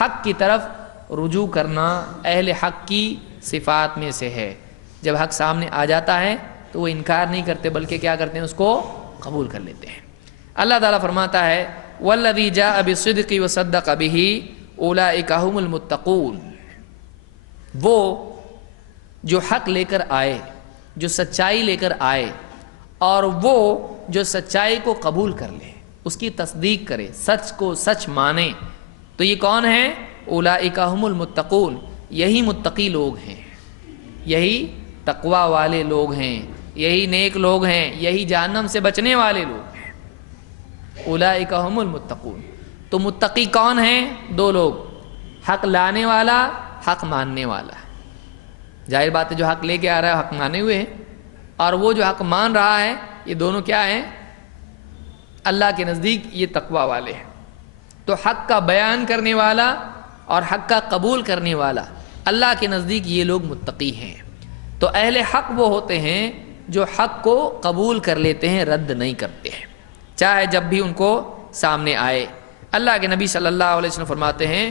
حق کی طرف رجوع کرنا اہل حق کی صفات میں سے ہے۔ جب حق سامنے آ جاتا ہے تو وہ انکار نہیں کرتے بلکہ کیا کرتے ہیں؟ اس کو قبول کر لیتے ہیں۔ اللہ تعالیٰ فرماتا ہے وَالَّذِي جَاءَ بِالصِّدْقِ وَصَدَّقَ بِهِ أُولَٰئِكَ هُمُ الْمُتَّقُونَ، وہ جو حق لے کر آئے، جو سچائی لے کر آئے، اور وہ جو سچائی کو قبول کر لے، اس کی تصدیق کرے، سچ کو سچ مانے، تو یہ کون ہیں؟ اولئک هم المتقون، یہی متقی لوگ ہیں، یہی تقوی والے لوگ ہیں، یہی نیک لوگ ہیں، یہی جہنم سے بچنے والے لوگ ہیں۔ اولئک هم المتقون، تو متقی کون ہیں؟ دو لوگ، حق لانے والا، حق ماننے والا۔ ظاہر بات ہے جو حق لے کے آ رہا ہے حق مانے ہوئے ہیں، اور وہ جو حق مان رہا ہے، یہ دونوں کیا ہیں؟ اللہ کے نزدیک یہ تقوی والے ہیں۔ تو حق کا بیان کرنے والا اور حق کا قبول کرنے والا، اللہ کے نزدیک یہ لوگ متقی ہیں۔ تو اہل حق وہ ہوتے ہیں جو حق کو قبول کر لیتے ہیں، رد نہیں کرتے ہیں، چاہے جب بھی ان کو سامنے آئے۔ اللہ کے نبی صلی اللہ علیہ وسلم فرماتے ہیں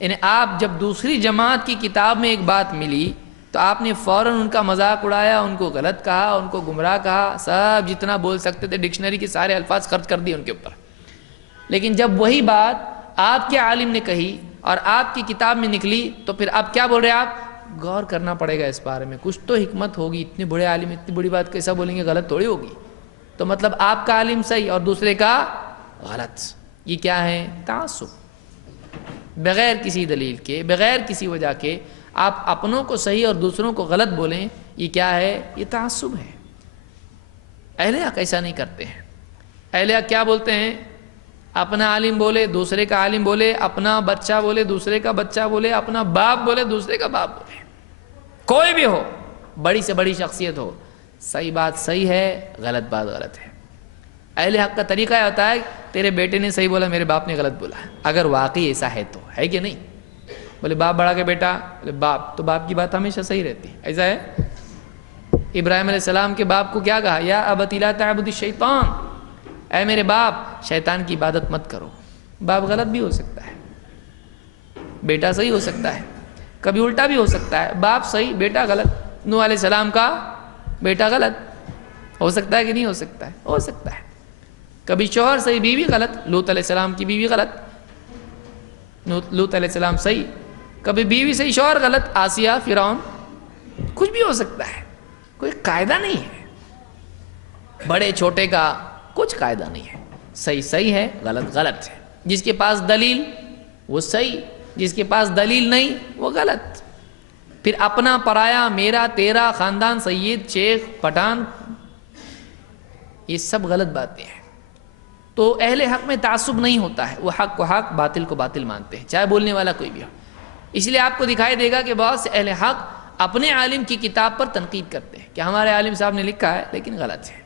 یعنی آپ جب دوسری جماعت کی کتاب میں ایک بات ملی تو آپ نے فوراً ان کا مذاق اڑایا، ان کو غلط کہا، ان کو گمراہ کہا، سب جتنا بول سکتے تھے ڈکشنری کے سارے الفاظ خرچ کر دیے ان کے اوپر۔ لیکن جب وہی بات آپ کے عالم نے کہی اور آپ کی کتاب میں نکلی تو پھر آپ کیا بول رہے ہیں؟ آپ غور کرنا پڑے گا اس بارے میں، کچھ تو حکمت ہوگی، اتنے بڑے عالم اتنی بڑی بات کیسا بولیں گے، غلط تھوڑی ہوگی۔ تو مطلب آپ کا عالم صحیح اور دوسرے کا غلط، یہ کیا ہے؟ تعصب۔ بغیر کسی دلیل کے، بغیر کسی وجہ کے آپ اپنوں کو صحیح اور دوسروں کو غلط بولیں، یہ کیا ہے؟ یہ تعصب ہے۔ اہل حق ایسا نہیں کرتے ہیں۔ اہل حق کیا بولتے ہیں؟ اپنا عالم بولے، دوسرے کا عالم بولے، اپنا بچہ بولے، دوسرے کا بچہ بولے، اپنا باپ بولے، دوسرے کا باپ بولے، کوئی بھی ہو، بڑی سے بڑی شخصیت ہو، صحیح بات صحیح ہے، غلط بات غلط ہے۔ اہل حق کا طریقہ یہ ہوتا ہے تیرے بیٹے نے صحیح بولا، میرے باپ نے غلط بولا، اگر واقعی ایسا ہے تو، ہے کہ نہیں؟ بولے باپ بڑا کہ بیٹا، بولے باپ، تو باپ کی بات ہمیشہ صحیح رہتی ہے، ایسا ہے؟ ابراہیم علیہ السلام کے باپ کو کیا کہا؟ یا ابت لا تعبد الشیطان، اے میرے باپ شیطان کی عبادت مت کرو۔ باپ غلط بھی ہو سکتا ہے، بیٹا صحیح ہو سکتا ہے، کبھی الٹا بھی ہو سکتا ہے، باپ صحیح بیٹا غلط۔ نوح علیہ السلام کا بیٹا غلط ہو سکتا ہے کہ نہیں ہو سکتا ہے؟ ہو سکتا ہے۔ کبھی شوہر صحیح بیوی غلط، لوط علیہ السلام کی بیوی غلط، لوط علیہ السلام صحیح، کبھی بیوی صحیح شوہر غلط، آسیہ، فرعون، کچھ بھی ہو سکتا ہے، کوئی قاعدہ نہیں ہے بڑے چھوٹے کا، کچھ قاعدہ نہیں ہے، صحیح صحیح ہے، غلط غلط ہے۔ جس کے پاس دلیل وہ صحیح، جس کے پاس دلیل نہیں وہ غلط۔ پھر اپنا پرایا، میرا تیرا، خاندان، سید، شیخ، پٹھان، یہ سب غلط باتیں ہیں۔ تو اہل حق میں تعصب نہیں ہوتا ہے، وہ حق کو حق، باطل کو باطل مانتے ہیں، چاہے بولنے والا کوئی بھی ہو۔ اس لیے آپ کو دکھائی دے گا کہ بہت سے اہل حق اپنے عالم کی کتاب پر تنقید کرتے ہیں کہ ہمارے عالم صاحب نے لکھا ہے لیکن غلط ہے،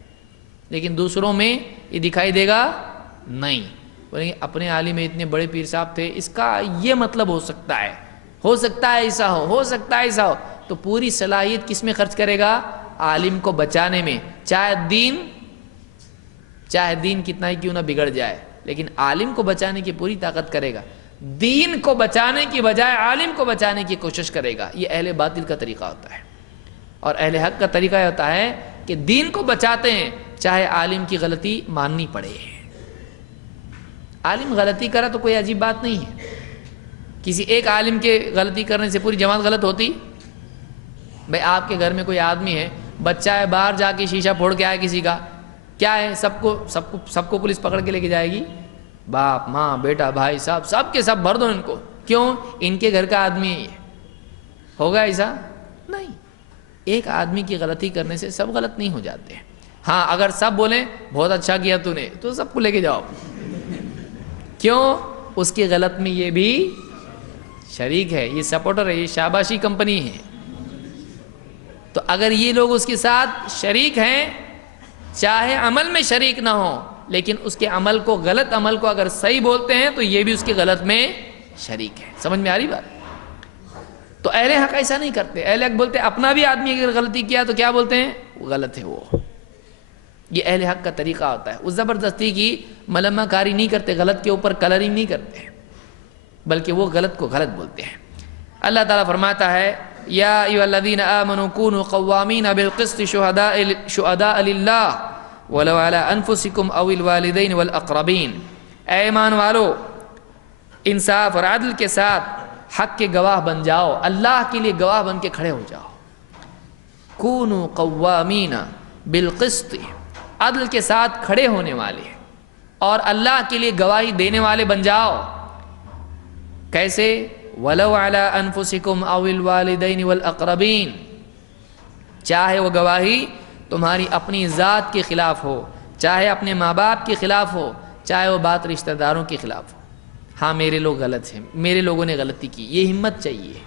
لیکن دوسروں میں یہ دکھائی دے گا نہیں، بولیں گے اپنے عالم میں اتنے بڑے پیر صاحب تھے، اس کا یہ مطلب ہو سکتا ہے، ہو سکتا ہے ایسا ہو سکتا ہے ایسا ہو۔ تو پوری صلاحیت کس میں خرچ کرے گا؟ عالم کو بچانے میں، چاہے دین کتنا ہی کیوں نہ بگڑ جائے، لیکن عالم کو بچانے کی پوری طاقت کرے گا۔ دین کو بچانے کی بجائے عالم کو بچانے کی کوشش کرے گا، یہ اہل باطل کا طریقہ ہوتا ہے۔ اور اہل حق کا طریقہ یہ ہوتا ہے کہ دین کو بچاتے ہیں چاہے عالم کی غلطی ماننی پڑے۔ عالم غلطی کرا تو کوئی عجیب بات نہیں ہے، کسی ایک عالم کے غلطی کرنے سے پوری جماعت غلط ہوتی؟ بھائی آپ کے گھر میں کوئی آدمی ہے، بچہ ہے، باہر جا کے شیشہ پھوڑ کے آئے کسی کا، کیا ہے؟ سب کو پولیس پکڑ کے لے کے جائے گی؟ باپ، ماں، بیٹا، بھائی، سب کے سب بھر دو ان کو، کیوں؟ ان کے گھر کا آدمی ہے یہ، ہوگا ایسا؟ نہیں۔ ایک آدمی کی غلطی کرنے سے سب غلط نہیں ہو جاتے ہیں۔ ہاں اگر سب بولیں بہت اچھا کیا تو نے، تو سب کو لے کے جاؤ، کیوں؟ اس کی غلط میں یہ بھی شریک ہے، یہ سپورٹر ہے، یہ شاباشی کمپنی ہے۔ تو اگر یہ لوگ اس کے ساتھ شریک ہیں، چاہے عمل میں شریک نہ ہو، لیکن اس کے عمل کو، غلط عمل کو اگر صحیح بولتے ہیں تو یہ بھی اس کے غلط میں شریک ہے۔ سمجھ میں آ رہی بات؟ تو اہل حق ایسا نہیں کرتے، اہل حق بولتے ہیں اپنا بھی آدمی اگر غلطی کیا تو کیا بولتے ہیں؟ غلط ہے وہ۔ یہ اہل حق کا طریقہ ہوتا ہے، وہ زبردستی کی ملمہ کاری نہیں کرتے، غلط کے اوپر کلرنگ نہیں کرتے، بلکہ وہ غلط کو غلط بولتے ہیں۔ اللہ تعالیٰ فرماتا ہے یا ایھا الذین آمنوا کونوا قوامین بالقسط شہداء للہ ولو علی انفسکم او الوالدین والاقربین، اے ایمان والو انصاف اور عدل کے ساتھ حق کے گواہ بن جاؤ، اللہ کے لیے گواہ بن کے کھڑے ہو جاؤ۔ کونوا قوامین بالقسط، عدل کے ساتھ کھڑے ہونے والے اور اللہ کے لیے گواہی دینے والے بن جاؤ۔ کیسے؟ وَلَوْ عَلَىٰ أَنفُسِكُمْ أَوِ الْوَالِدَيْنِ وَالْأَقْرَبِينَ، چاہے وہ گواہی تمہاری اپنی ذات کے خلاف ہو، چاہے اپنے ماں باپ کے خلاف ہو، چاہے وہ بات رشتہ داروں کے خلاف ہو۔ ہاں میرے لوگ غلط ہیں، میرے لوگوں نے غلطی کی، یہ ہمت چاہیے،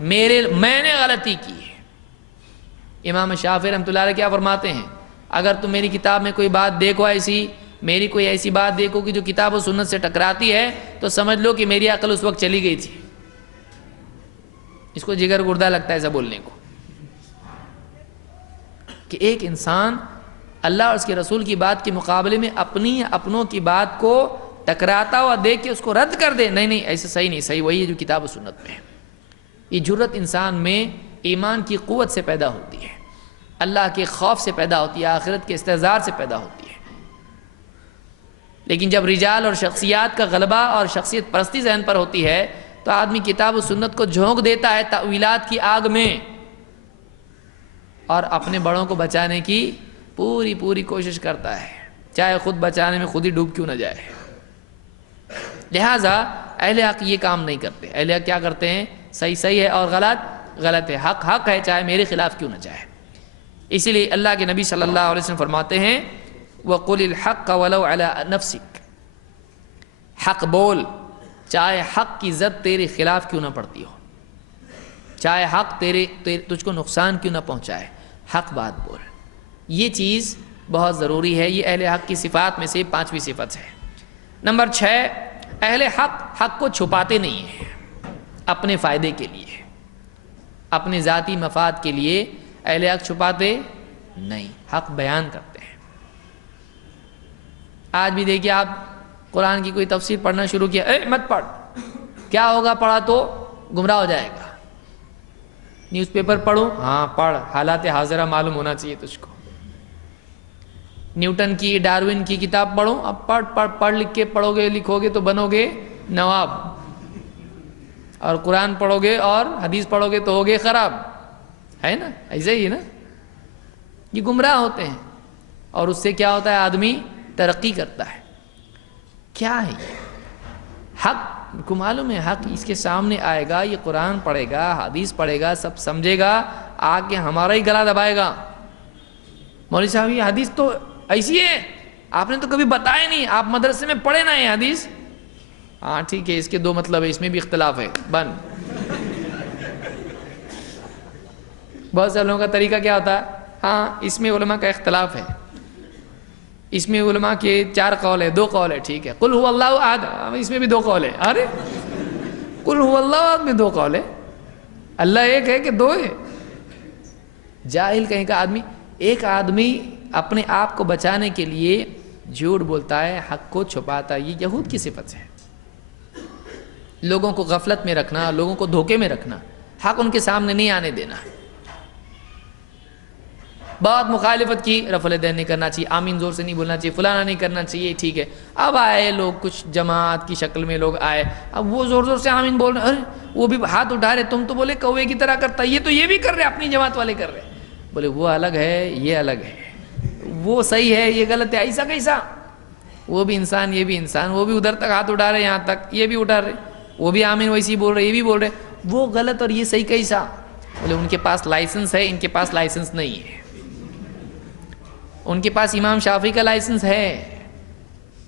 میں نے غلطی کی ہے۔ امام شافعی رحمۃ اللہ علیہ کیا فرماتے ہیں؟ اگر تم میری کتاب میں کوئی بات دیکھو ایسی، میری کوئی ایسی بات دیکھو کہ جو کتاب و سنت سے ٹکراتی ہے، تو سمجھ لو کہ میری عقل اس وقت چلی گئی تھی۔ اس کو جگر گردہ لگتا ہے ایسا بولنے کو، کہ ایک انسان اللہ اور اس کے رسول کی بات کے مقابلے میں اپنی اپنوں کی بات کو ٹکراتا ہوا دیکھ کے اس کو رد کر دے، نہیں ایسا صحیح نہیں، صحیح وہی ہے جو کتاب و سنت میں ہے۔ یہ جرت انسان میں ایمان کی قوت سے پیدا ہوتی ہے، اللہ کے خوف سے پیدا ہوتی ہے، آخرت کے استحضار سے پیدا ہوتی ہے۔ لیکن جب رجال اور شخصیات کا غلبہ اور شخصیت پرستی ذہن پر ہوتی ہے تو آدمی کتاب و سنت کو جھونک دیتا ہے تأویلات کی آگ میں، اور اپنے بڑوں کو بچانے کی پوری کوشش کرتا ہے، چاہے خود بچانے میں خود ہی ڈوب کیوں نہ جائے۔ لہٰذا اہل حق یہ کام نہیں کرتے۔ اہل حق کیا کرتے ہیں؟ صحیح ہے اور غلط ہے، حق ہے چاہے میرے خلاف کیوں نہ جائے۔ اسی لیے اللہ کے نبی صلی اللہ علیہ وسلم فرماتے ہیں وَقُلِ الْحَقَّ وَلَوْ عَلَىٰ نَفْسِكَ، حق بول چاہے حق کی زد تیرے خلاف کیوں نہ پڑتی ہو، چاہے حق تجھ کو نقصان کیوں نہ پہنچائے، حق بات بول۔ یہ چیز بہت ضروری ہے، یہ اہل حق کی صفات میں سے 5ویں صفت ہے۔ نمبر 6، اہل حق کو چھپاتے نہیں ہیں اپنے فائدے کے لیے، اپنے ذاتی مفاد کے لیے اہل حق چھپاتے نہیں، حق بیان کرتے ہیں۔ آج بھی دیکھیے آپ قرآن کی کوئی تفسیر پڑھنا شروع کیا، مت پڑھ، کیا ہوگا پڑھا تو گمراہ ہو جائے گا۔ نیوز پیپر پڑھو، ہاں پڑھ، حالات حاضرہ معلوم ہونا چاہیے تجھ کو۔ نیوٹن کی، ڈاروین کی کتاب پڑھو، اب پڑھ لکھ کے پڑھو گے لکھو گے تو بنو گے نواب، اور قرآن پڑھو گے اور حدیث پڑھو گے تو ہوگے خراب، ہے نا؟ ایسے ہی ہے نا، یہ گمراہ ہوتے ہیں، اور اس سے کیا ہوتا ہے؟ آدمی ترقی کرتا ہے۔ کیا ہے یہ حق؟ کو معلوم ہے حق اس کے سامنے آئے گا، یہ قرآن پڑھے گا، حدیث پڑھے گا، سب سمجھے گا، آ کے ہمارا ہی گلا دبائے گا۔ مولوی صاحب یہ حدیث تو ایسی ہے، آپ نے تو کبھی بتایا نہیں، آپ مدرسے میں پڑھے نا یہ حدیث؟ ہاں ٹھیک ہے، اس کے 2 مطلب ہے، اس میں بھی اختلاف ہے، بن۔ بہت سے لوگوں کا طریقہ کیا ہوتا ہے؟ ہاں اس میں علماء کا اختلاف ہے، اس میں علماء کے 4 قول ہے، 2 قول ہے، ٹھیک ہے، قل هو اللہ احد، اس میں بھی 2 قول ہے، ارے قل هو اللہ احد میں 2 قول ہے، اللہ ایک ہے کہ 2 ہے؟ جاہل کہیں کا آدمی۔ ایک آدمی اپنے آپ کو بچانے کے لیے جھوٹ بولتا ہے، حق کو چھپاتا ہے، یہ یہود کی صفت ہے۔ لوگوں کو غفلت میں رکھنا، لوگوں کو دھوکے میں رکھنا، حق ان کے سامنے نہیں آنے دینا۔ بہت مخالفت کی، رفع الیدین نہیں کرنا چاہیے، آمین زور سے نہیں بولنا چاہیے، فلانا نہیں کرنا چاہیے، ٹھیک ہے۔ اب آئے لوگ، کچھ جماعت کی شکل میں لوگ آئے، اب وہ زور سے آمین بول رہے، وہ بھی ہاتھ اٹھا رہے، تم تو بولے کوے کی طرح کرتا ہے، یہ تو یہ بھی کر رہے، اپنی جماعت والے کر رہے، بولے وہ الگ ہے یہ الگ ہے، وہ صحیح ہے یہ غلط ہے، ایسا کیسا؟ وہ بھی انسان یہ بھی انسان، وہ بھی ادھر تک ہاتھ اٹھا رہے، یہاں تک یہ بھی اٹھا رہے، وہ بھی آمین ویسی بول رہے، یہ بھی بول رہے، وہ غلط اور یہ صحیح کیسا؟ بولے ان کے پاس لائسنس ہے، ان کے پاس لائسنس نہیں ہے۔ ان کے پاس امام شافعی کا لائسنس ہے،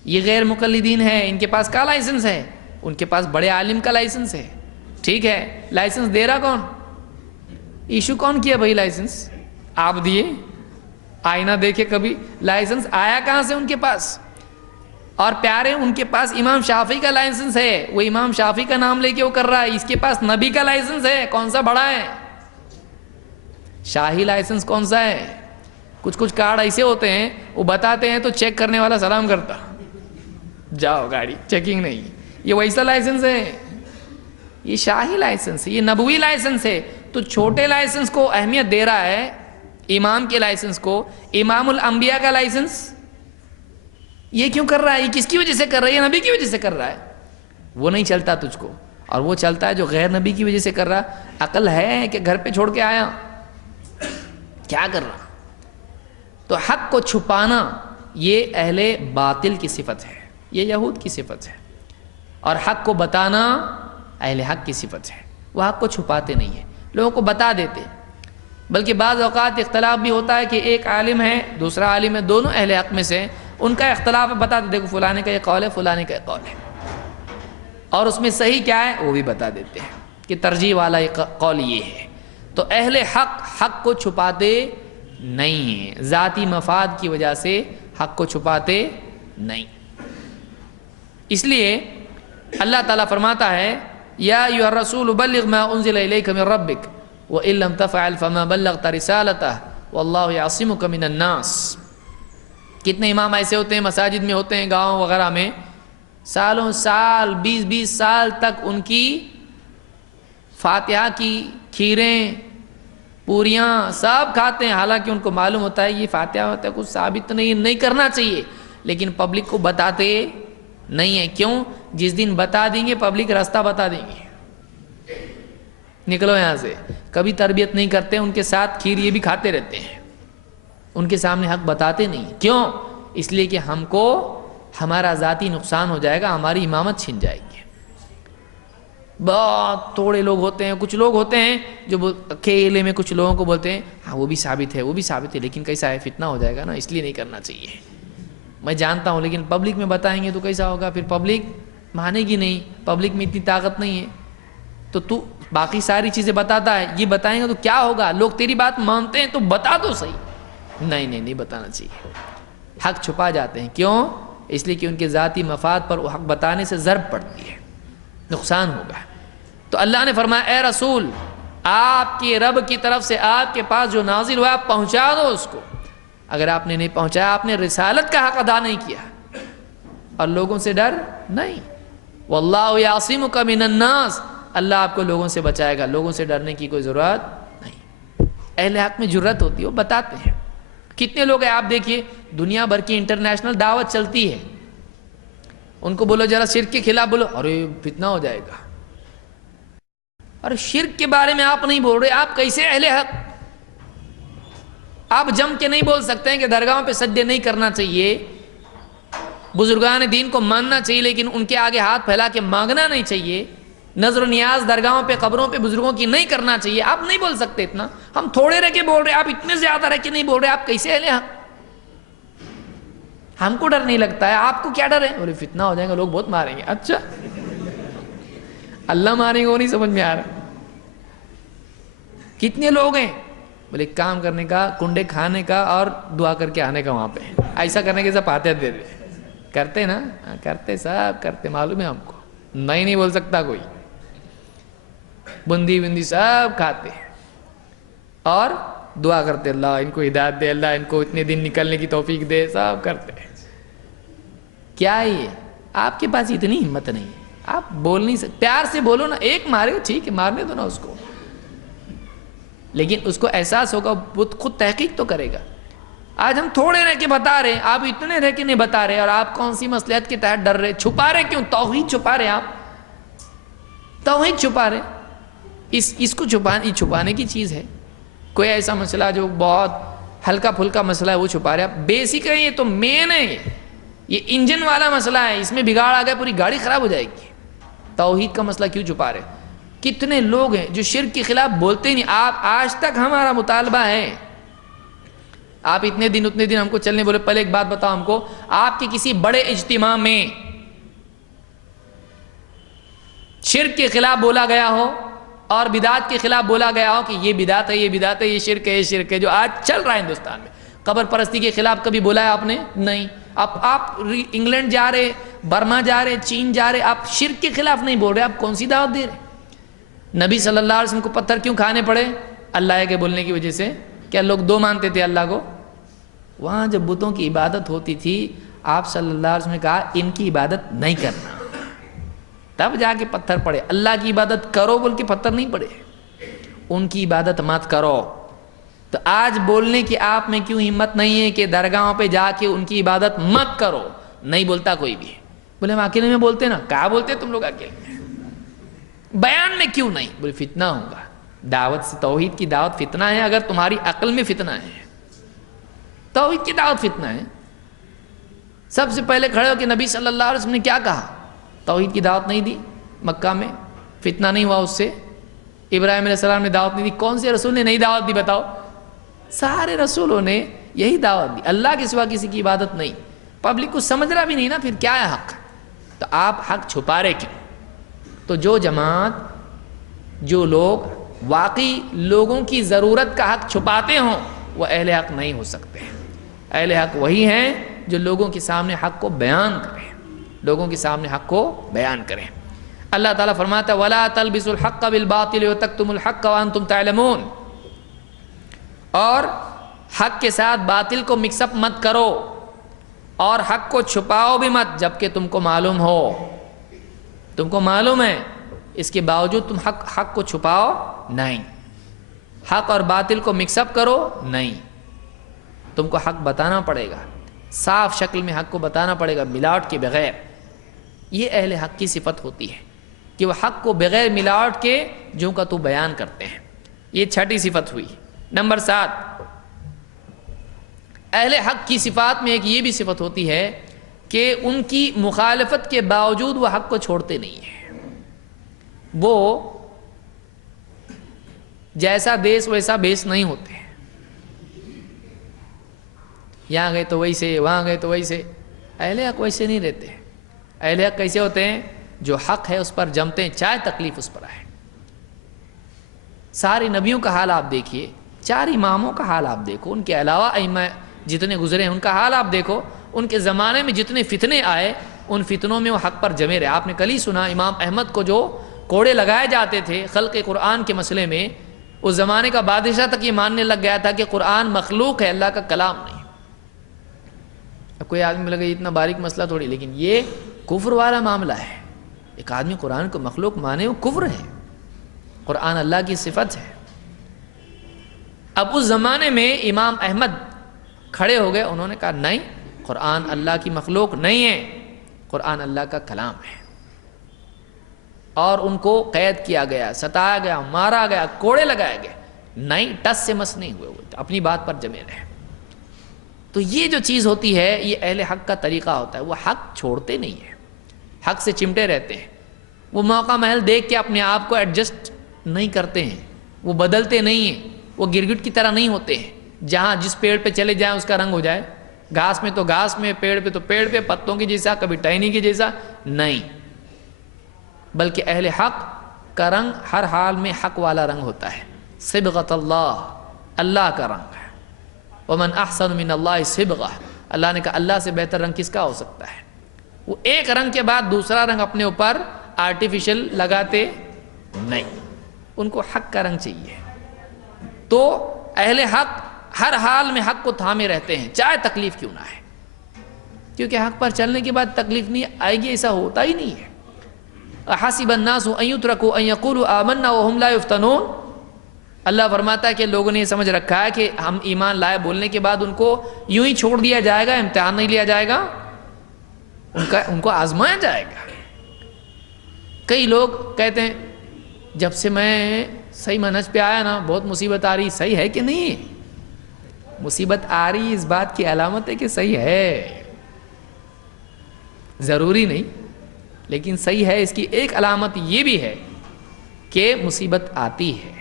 یہ غیر مقلدین ہے، ان کے پاس کا لائسنس ہے؟ ان کے پاس بڑے عالم کا لائسنس ہے، ٹھیک ہے۔ لائسنس دے رہا کون؟ ایشو کون کیا بھائی لائسنس؟ آپ دیے؟ آئینہ دیکھے کبھی؟ لائسنس آیا کہاں سے ان کے پاس؟ اور پیارے ان کے پاس امام شافعی کا لائسنس ہے، وہ امام شافعی کا نام لے کے وہ کر رہا ہے، اس کے پاس نبی کا لائسنس ہے، کون سا بڑا ہے؟ شاہی لائسنس کون سا ہے؟ کچھ کارڈ ایسے ہوتے ہیں وہ بتاتے ہیں تو چیک کرنے والا سلام کرتا، جاؤ گاڑی چیکنگ نہیں، یہ ویسا لائسنس ہے، یہ شاہی لائسنس ہے، یہ نبوی لائسنس ہے۔ تو چھوٹے لائسنس کو اہمیت دے رہا ہے، امام کے لائسنس کو، امام الانبیاء کا لائسنس یہ کیوں کر رہا ہے؟ یہ کس کی وجہ سے کر رہا ہے؟ یہ نبی کی وجہ سے کر رہا ہے، وہ نہیں چلتا تجھ کو، اور وہ چلتا ہے جو غیر نبی کی وجہ سے کر رہا۔ عقل ہے کہ گھر پہ چھوڑ کے آیا، کیا کر رہا؟ تو حق کو چھپانا یہ اہل باطل کی صفت ہے، یہ یہود کی صفت ہے، اور حق کو بتانا اہل حق کی صفت ہے، وہ حق کو چھپاتے نہیں ہیں، لوگوں کو بتا دیتے۔ بلکہ بعض اوقات اختلاف بھی ہوتا ہے کہ ایک عالم ہے دوسرا عالم ہے، دونوں اہل حق میں سے، ان کا اختلاف ہے، بتا دے دیکھو فلانے کا یہ قول ہے، فلانے کا یہ قول ہے، اور اس میں صحیح کیا ہے وہ بھی بتا دیتے ہیں کہ ترجیح والا قول یہ ہے۔ تو اہل حق کو چھپاتے نہیں ہیں، ذاتی مفاد کی وجہ سے حق کو چھپاتے نہیں۔ اس لیے اللہ تعالیٰ فرماتا ہے یا ایھا الرسول بلغ ما انزل الیک من ربک وان لم تفعل فما بلغت رسالتہ واللہ یعصمک من الناس۔ کتنے امام ایسے ہوتے ہیں مساجد میں ہوتے ہیں، گاؤں وغیرہ میں، سالوں سال 20 سال تک ان کی فاتحہ کی کھیریں پوریاں سب کھاتے ہیں، حالانکہ ان کو معلوم ہوتا ہے یہ فاتحہ ہوتا ہے کچھ ثابت نہیں کرنا چاہیے، لیکن پبلک کو بتاتے نہیں ہیں۔ کیوں؟ جس دن بتا دیں گے پبلک راستہ بتا دیں گے، نکلو یہاں سے۔ کبھی تربیت نہیں کرتے، ان کے ساتھ کھیر یہ بھی کھاتے رہتے ہیں، ان کے سامنے حق بتاتے نہیں۔ کیوں؟ اس لیے کہ ہم کو ہمارا ذاتی نقصان ہو جائے گا، ہماری امامت چھن جائے گی۔ بہت تھوڑے لوگ ہوتے ہیں، کچھ لوگ ہوتے ہیں جو اکیلے میں کچھ لوگوں کو بولتے ہیں ہاں وہ بھی ثابت ہے، وہ بھی ثابت ہے، لیکن کیسا ہے فتنہ ہو جائے گا نا، اس لیے نہیں کرنا چاہیے۔ میں جانتا ہوں، لیکن پبلک میں بتائیں گے تو کیسا ہوگا؟ پھر پبلک مانے گی نہیں، پبلک میں اتنی طاقت نہیں ہے۔ تو باقی ساری چیزیں بتاتا ہے، یہ بتائیں گے تو کیا ہوگا؟ لوگ تیری بات مانتے ہیں تو بتا دو صحیح۔ نہیں بتانا چاہیے۔ حق چھپا جاتے ہیں، کیوں؟ اس لیے کہ ان کے ذاتی مفاد پر وہ حق بتانے سے ضرب پڑتی ہے، نقصان ہوگا۔ تو اللہ نے فرمایا اے رسول، آپ کے رب کی طرف سے آپ کے پاس جو نازل ہوا آپ پہنچا دو اس کو۔ اگر آپ نے نہیں پہنچایا، آپ نے رسالت کا حق ادا نہیں کیا، اور لوگوں سے ڈر نہیں۔ واللہ یعصمک من الناس، اللہ آپ کو لوگوں سے بچائے گا، لوگوں سے ڈرنے کی کوئی ضرورت نہیں۔ اہل حق میں جرت ہوتی ہے، وہ بتاتے ہیں۔ کتنے لوگ ہیں آپ دیکھیے، دنیا بھر کی انٹرنیشنل دعوت چلتی ہے، ان کو بولو ذرا شرک کے خلاف بولو، ارے فتنہ ہو جائے گا۔ اور شرک کے بارے میں آپ نہیں بول رہے، آپ کیسے اہل حق؟ آپ جم کے نہیں بول سکتے ہیں کہ درگاہوں پہ سجدے نہیں کرنا چاہیے، بزرگان دین کو ماننا چاہیے، لیکن ان کے آگے ہاتھ پھیلا کے مانگنا نہیں چاہیے، نظر و نیاز درگاہوں پہ قبروں پہ بزرگوں کی نہیں کرنا چاہیے۔ آپ نہیں بول سکتے اتنا، ہم تھوڑے رہ کے بول رہے، آپ اتنے زیادہ رہ کے نہیں بول رہے، آپ کیسے اہل حق؟ ہم کو ڈر نہیں لگتا ہے، آپ کو کیا ڈر ہے؟ بولے فتنہ ہو جائے گا، لوگ بہت ماریں گے۔ اچھا اللہ ماریں گے وہ نہیں سمجھ میں آ رہا۔ کتنے لوگ ہیں؟ بولے کام کرنے کا، کنڈے کھانے کا اور دعا کر کے آنے کا، وہاں پہ ایسا کرنے کے سب آتے دے دے کرتے نا، کرتے سب کرتے، معلوم ہے ہم کو، نہیں بول سکتا کوئی۔ بندی سب کھاتے اور دعا کرتے اللہ ان کو ہدایت دے، اللہ ان کو اتنے دن نکلنے کی توفیق دے، سب کرتے۔ کیا ہے یہ؟ آپ کے پاس اتنی ہمت نہیں، آپ بول نہیں سکتے، پیار سے بولو نا، ایک مارے گا ٹھیک ہے، مارنے دو نا اس کو، لیکن اس کو احساس ہوگا، خود تحقیق تو کرے گا۔ آج ہم تھوڑے رہ کے بتا رہے ہیں، آپ اتنے رہ کے نہیں بتا رہے، اور آپ کون سی مصلحت کے تحت ڈر رہے، چھپا رہے کیوں؟ توحید چھپا رہے، آپ توحید چھپا رہے، اس کو چھپانے کی چیز ہے۔ کوئی ایسا مسئلہ جو بہت ہلکا پھلکا مسئلہ ہے وہ چھپا رہے، آپ بیسک ہے، یہ تو مین ہے، یہ انجن والا مسئلہ ہے، اس میں بگاڑ آ گیا پوری گاڑی خراب ہو جائے گی۔ توحید کا مسئلہ کیوں چھپا رہے؟ کتنے لوگ ہیں جو شرک کے خلاف بولتے نہیں۔ آپ آج تک ہمارا مطالبہ ہے، آپ اتنے دن ہم کو چلنے بولے، پہلے ایک بات بتاؤ ہم کو، آپ کے کسی بڑے اجتماع میں شرک کے خلاف بولا گیا ہو اور بدعت کے خلاف بولا گیا ہو کہ یہ بدعت ہے، یہ بدعت ہے، یہ شرک ہے، یہ شرک ہے، جو آج چل رہا ہے ہندوستان میں؟ قبر پرستی کے خلاف کبھی بولا ہے آپ نے؟ نہیں۔ اب آپ انگلینڈ جا رہے، برما جا رہے، چین جا رہے، آپ شرک کے خلاف نہیں بول رہے، آپ کون سی دعوت دے رہے؟ نبی صلی اللہ علیہ وسلم کو پتھر کیوں کھانے پڑے؟ اللہ کے بولنے کی وجہ سے۔ کیا لوگ دو مانتے تھے اللہ کو؟ وہاں جب بتوں کی عبادت ہوتی تھی، آپ صلی اللہ علیہ وسلم نے کہا ان کی عبادت نہیں کرنا، تب جا کے پتھر پڑے۔ اللہ کی عبادت کرو بول کے پتھر نہیں پڑے، ان کی عبادت مت کرو۔ تو آج بولنے کی آپ میں کیوں ہمت نہیں ہے کہ درگاہوں پہ جا کے ان کی عبادت مت کرو؟ نہیں بولتا کوئی بھی۔ بولے ہم اکیلے میں بولتے نا، کہاں بولتے تم لوگ اکیلے میں؟ بیان میں کیوں نہیں؟ بولے فتنہ ہوگا۔ دعوت سے، توحید کی دعوت فتنہ ہے اگر تمہاری عقل میں فتنہ ہے، توحید کی دعوت فتنہ ہے۔ سب سے پہلے کھڑے ہو کہ نبی صلی اللہ علیہ وسلم نے کیا کہا؟ توحید کی دعوت نہیں دی، مکہ میں فتنہ نہیں ہوا اس سے۔ ابراہیم علیہ السلام نے دعوت نہیں دی، کون سے رسول نے نہیں دعوت دی بتاؤ؟ سارے رسولوں نے یہی دعوت دی، اللہ کے سوا کسی کی عبادت نہیں۔ پبلک کو سمجھ رہا بھی نہیں نا، پھر کیا ہے حق؟ تو آپ حق چھپا رہے کیوں؟ تو جو جماعت، جو لوگ واقعی لوگوں کی ضرورت کا حق چھپاتے ہوں، وہ اہل حق نہیں ہو سکتے۔ اہل حق وہی ہیں جو لوگوں کے سامنے حق کو بیان کریں، لوگوں کے سامنے حق کو بیان کریں۔ اللہ تعالیٰ فرماتا ہے وَلَا تَلْبِسُوا الْحَقَّ بِالْبَاطِلِ وَتَكْتُمُوا الْحَقَّ وَأَنْتُمْ تَعْلَمُونَ، اور حق کے ساتھ باطل کو مکس اپ مت کرو، اور حق کو چھپاؤ بھی مت جبکہ تم کو معلوم ہو، تم کو معلوم ہے، اس کے باوجود تم حق کو چھپاؤ نہیں، حق اور باطل کو مکس اپ کرو نہیں، تم کو حق بتانا پڑے گا، صاف شکل میں حق کو بتانا پڑے گا ملاوٹ کے بغیر۔ یہ اہل حق کی صفت ہوتی ہے کہ وہ حق کو بغیر ملاوٹ کے جو کا تو بیان کرتے ہیں۔ یہ چھٹی صفت ہوئی۔ نمبر 7، اہل حق کی صفات میں ایک یہ بھی صفت ہوتی ہے کہ ان کی مخالفت کے باوجود وہ حق کو چھوڑتے نہیں ہیں، وہ جیسا دیس ویسا بیس نہیں ہوتے، یہاں گئے تو ویسے، وہاں گئے تو ویسے۔ اہل حق ویسے نہیں رہتے۔ اہل حق کیسے ہوتے ہیں؟ جو حق ہے اس پر جمتے ہیں چاہے تکلیف اس پر آئے۔ سارے نبیوں کا حال آپ دیکھیے، 4 اماموں کا حال آپ دیکھو، ان کے علاوہ ائمہ جتنے گزرے ہیں ان کا حال آپ دیکھو، ان کے زمانے میں جتنے فتنے آئے ان فتنوں میں وہ حق پر جمے رہے۔ آپ نے کل ہی سنا امام احمد کو جو کوڑے لگائے جاتے تھے خلق قرآن کے مسئلے میں، اس زمانے کا بادشاہ تک یہ ماننے لگ گیا تھا کہ قرآن مخلوق ہے، اللہ کا کلام نہیں۔ اب کوئی آدمی لگے اتنا باریک مسئلہ تھوڑی، لیکن یہ کفر والا معاملہ ہے۔ ایک آدمی قرآن کو مخلوق مانے وہ کفر ہے، قرآن اللہ کی صفت ہے۔ اب اس زمانے میں امام احمد کھڑے ہو گئے، انہوں نے کہا نہیں، قرآن اللہ کی مخلوق نہیں ہے، قرآن اللہ کا کلام ہے، اور ان کو قید کیا گیا، ستایا گیا، مارا گیا، کوڑے لگائے گئے، نہیں، ٹس سے مس نہیں ہوئے، وہ اپنی بات پر جمے رہے۔ تو یہ جو چیز ہوتی ہے یہ اہل حق کا طریقہ ہوتا ہے، وہ حق چھوڑتے نہیں ہیں، حق سے چمٹے رہتے ہیں، وہ موقع محل دیکھ کے اپنے آپ کو ایڈجسٹ نہیں کرتے ہیں، وہ بدلتے نہیں ہیں، وہ گرگٹ کی طرح نہیں ہوتے ہیں، جہاں جس پیڑ پہ چلے جائیں اس کا رنگ ہو جائے، گھاس میں تو گھاس میں، پیڑ پہ تو پیڑ پہ، پتوں کی جیسا، کبھی ٹہنی کی جیسا نہیں، بلکہ اہل حق کا رنگ ہر حال میں حق والا رنگ ہوتا ہے، صبغۃ اللہ، اللہ کا رنگ ہے۔ ومن احسن من اللہ صبغہ، اللہ نے کہا اللہ سے بہتر رنگ کس کا ہو سکتا ہے؟ وہ ایک رنگ کے بعد دوسرا رنگ اپنے اوپر آرٹیفیشل لگاتے نہیں، ان کو حق کا رنگ چاہیے۔ تو اہل حق ہر حال میں حق کو تھامے رہتے ہیں چاہے تکلیف کیوں نہ آئے، کیونکہ حق پر چلنے کے بعد تکلیف نہیں آئے گی، ایسا ہوتا ہی نہیں ہے۔ احسب الناس ان یترکوا ان یقولوا آمنا وهم لا یفتنون، اللہ فرماتا ہے کہ لوگوں نے یہ سمجھ رکھا ہے کہ ہم ایمان لائے بولنے کے بعد ان کو یوں ہی چھوڑ دیا جائے گا، امتحان نہیں لیا جائے گا، ان کو آزمایا جائے گا۔ کئی لوگ کہتے ہیں جب سے میں صحیح منہج پہ آیا نا بہت مصیبت آ رہی، صحیح ہے کہ نہیں؟ مصیبت آ رہی اس بات کی علامت ہے کہ صحیح ہے، ضروری نہیں لیکن صحیح ہے۔ اس کی ایک علامت یہ بھی ہے کہ مصیبت آتی ہے،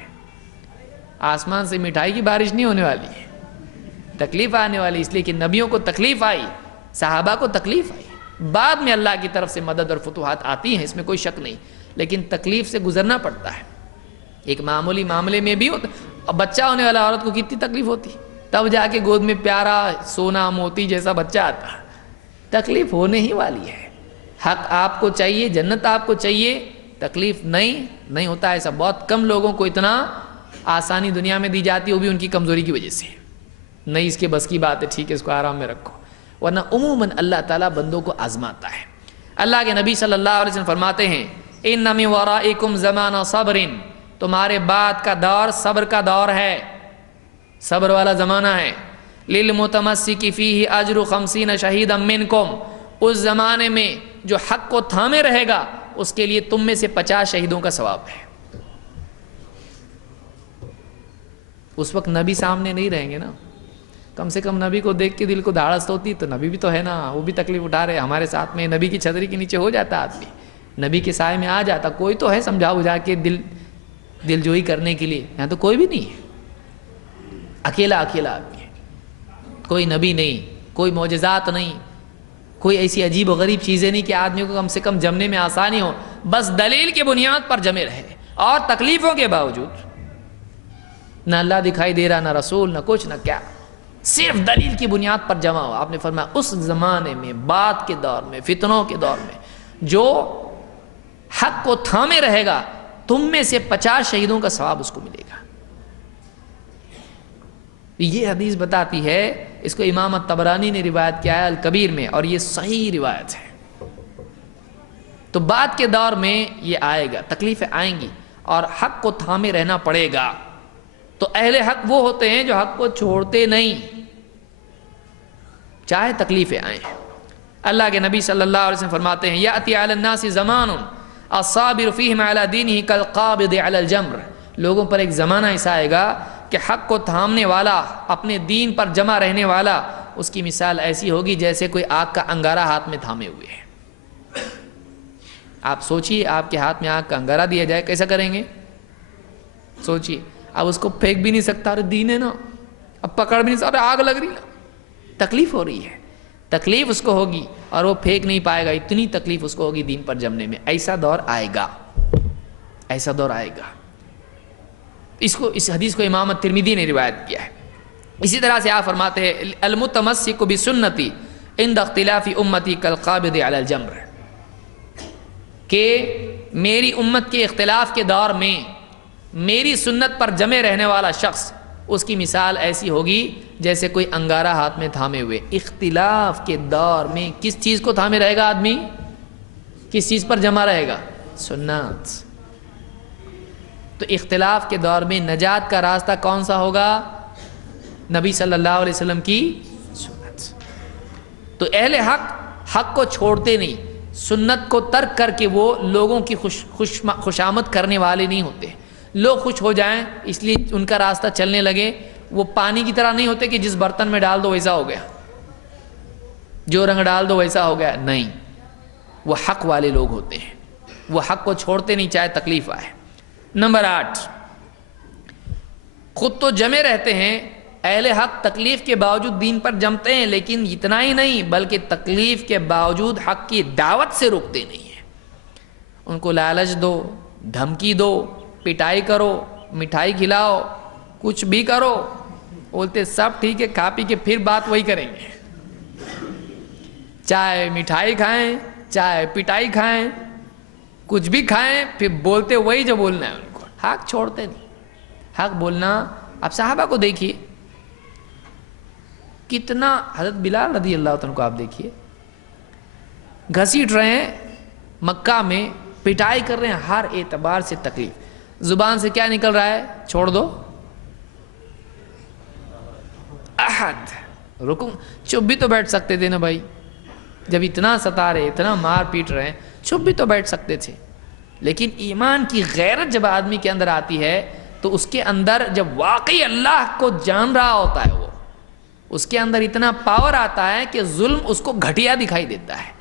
آسمان سے مٹھائی کی بارش نہیں ہونے والی ہے، تکلیف آنے والی، اس لیے کہ نبیوں کو تکلیف آئی، صحابہ کو تکلیف آئی، بعد میں اللہ کی طرف سے مدد اور فتوحات آتی ہیں، اس میں کوئی شک نہیں، لیکن تکلیف سے گزرنا پڑتا ہے۔ ایک معمولی معاملے میں بھی ہوتا، بچہ ہونے والا عورت کو کتنی تکلیف ہوتی، تب جا کے گود میں پیارا سونا موتی جیسا بچہ آتا، تکلیف ہونے ہی والی ہے۔ حق آپ کو چاہیے، جنت آپ کو چاہیے، تکلیف نہیں ہوتا۔ ایسا بہت کم لوگوں کو اتنا آسانی دنیا میں دی جاتی ہے، وہ بھی ان کی کمزوری کی وجہ سے، نہیں اس کے بس کی بات ہے، ٹھیک ہے اس کو آرام میں رکھو، ورنہ عموماً اللہ تعالیٰ بندوں کو آزماتا ہے۔ اللہ کے نبی صلی اللہ علیہ وسلم فرماتے ہیں ان من ورائکم زمان صبر، تمہارے بعد کا دور صبر کا دور ہے، صبر والا زمانہ ہے۔ للمتمسک فیہ اجر 50 شہیدا منکم، اس زمانے میں جو حق کو تھامے رہے گا اس کے لیے تم میں سے 50 شہیدوں کا ثواب ہے۔ اس وقت نبی سامنے نہیں رہیں گے نا، کم سے کم نبی کو دیکھ کے دل کو دھاڑس ہوتی، تو نبی بھی تو ہے نا، وہ بھی تکلیف اٹھا رہے ہمارے ساتھ میں، نبی کی چھتری کے نیچے ہو جاتا آدمی، نبی کے سائے میں آ جاتا، کوئی تو ہے سمجھا بجھا کے دل جوئی کرنے کے لیے، یہاں تو کوئی بھی نہیں ہے، اکیلا آدمی ہے، کوئی نبی نہیں، کوئی معجزات نہیں، کوئی ایسی عجیب و غریب چیزیں نہیں کہ آدمیوں کو کم سے کم جمنے میں آسانی ہو، بس دلیل کے بنیاد پر جمے رہے، اور تکلیفوں کے باوجود نہ اللہ دکھائی دے رہا، نہ رسول، نہ کچھ، نہ کیا، صرف دلیل کی بنیاد پر جمع ہو۔ آپ نے فرمایا اس زمانے میں، بعد کے دور میں، فتنوں کے دور میں جو حق کو تھامے رہے گا تم میں سے 50 شہیدوں کا ثواب اس کو ملے گا۔ یہ حدیث بتاتی ہے اس کو امام الطبرانی نے روایت کیا ہے الکبیر میں، اور یہ صحیح روایت ہے۔ تو بعد کے دور میں یہ آئے گا، تکلیفیں آئیں گی اور حق کو تھامے رہنا پڑے گا۔ تو اہل حق وہ ہوتے ہیں جو حق کو چھوڑتے نہیں، چاہے تکلیفیں آئیں۔ اللہ کے نبی صلی اللہ علیہ وسلم فرماتے ہیں یأتی علی الناس زمان الصابر فیہم علی دینہ کالقابض علی الجمر، لوگوں پر ایک زمانہ ایسا آئے گا کہ حق کو تھامنے والا، اپنے دین پر جمع رہنے والا، اس کی مثال ایسی ہوگی جیسے کوئی آگ کا انگارہ ہاتھ میں تھامے ہوئے ہے۔ آپ سوچئے آپ کے ہاتھ میں آگ کا انگارہ دیا جائے کیسا کریں گے؟ سوچئے، اب اس کو پھینک بھی نہیں سکتا، ارے دین ہے نا، اب پکڑ بھی نہیں سکتا، ارے آگ لگ رہی نا، تکلیف ہو رہی ہے، تکلیف اس کو ہوگی اور وہ پھینک نہیں پائے گا، اتنی تکلیف اس کو ہوگی دین پر جمنے میں۔ ایسا دور آئے گا، ایسا دور آئے گا۔ اس حدیث کو امام ترمذی نے روایت کیا ہے۔ اسی طرح سے آپ فرماتے ہیں المتمسک بسنتی عند اختلاف امتی کالقابض علی الجمر، کہ میری امت کے اختلاف کے دور میں میری سنت پر جمے رہنے والا شخص، اس کی مثال ایسی ہوگی جیسے کوئی انگارہ ہاتھ میں تھامے ہوئے۔ اختلاف کے دور میں کس چیز کو تھامے رہے گا آدمی؟ کس چیز پر جمع رہے گا؟ سنت۔ تو اختلاف کے دور میں نجات کا راستہ کون سا ہوگا؟ نبی صلی اللہ علیہ وسلم کی سنت۔ تو اہل حق کو چھوڑتے نہیں، سنت کو ترک کر کے وہ لوگوں کی خوشامد کرنے والے نہیں ہوتے۔ لوگ خوش ہو جائیں اس لیے ان کا راستہ چلنے لگے، وہ پانی کی طرح نہیں ہوتے کہ جس برتن میں ڈال دو ویسا ہو گیا، جو رنگ ڈال دو ویسا ہو گیا، نہیں، وہ حق والے لوگ ہوتے ہیں، وہ حق کو چھوڑتے نہیں چاہے تکلیف آئے۔ نمبر 8، خود تو جمے رہتے ہیں اہل حق، تکلیف کے باوجود دین پر جمتے ہیں، لیکن اتنا ہی نہیں بلکہ تکلیف کے باوجود حق کی دعوت سے رکتے نہیں ہیں۔ ان کو لالچ دو، دھمکی دو، پٹائی کرو، مٹھائی کھلاؤ، کچھ بھی کرو، بولتے سب ٹھیک ہے، کھا پی کے پھر بات وہی کریں گے، چاہے مٹھائی کھائیں چاہے پٹائی کھائیں، کچھ بھی کھائیں، پھر بولتے وہی جو بولنا ہے ان کو، حق چھوڑتے نہیں۔ حق بولنا، اب صحابہ کو دیکھیے کتنا، حضرت بلال رضی اللہ عنہ کو آپ دیکھیے، گھسیٹ رہے ہیں مکہ میں، پٹائی کر رہے ہیں، ہر اعتبار سے تکلیف، زبان سے کیا نکل رہا ہے؟ چھوڑ دو، احد، رکو، چپ بھی تو بیٹھ سکتے تھے نا بھائی، جب اتنا ستا رہے، اتنا مار پیٹ رہے ہیں، چپ بھی تو بیٹھ سکتے تھے۔ لیکن ایمان کی غیرت جب آدمی کے اندر آتی ہے تو اس کے اندر جب واقعی اللہ کو جان رہا ہوتا ہے، وہ اس کے اندر اتنا پاور آتا ہے کہ ظلم اس کو گھٹیا دکھائی دیتا ہے،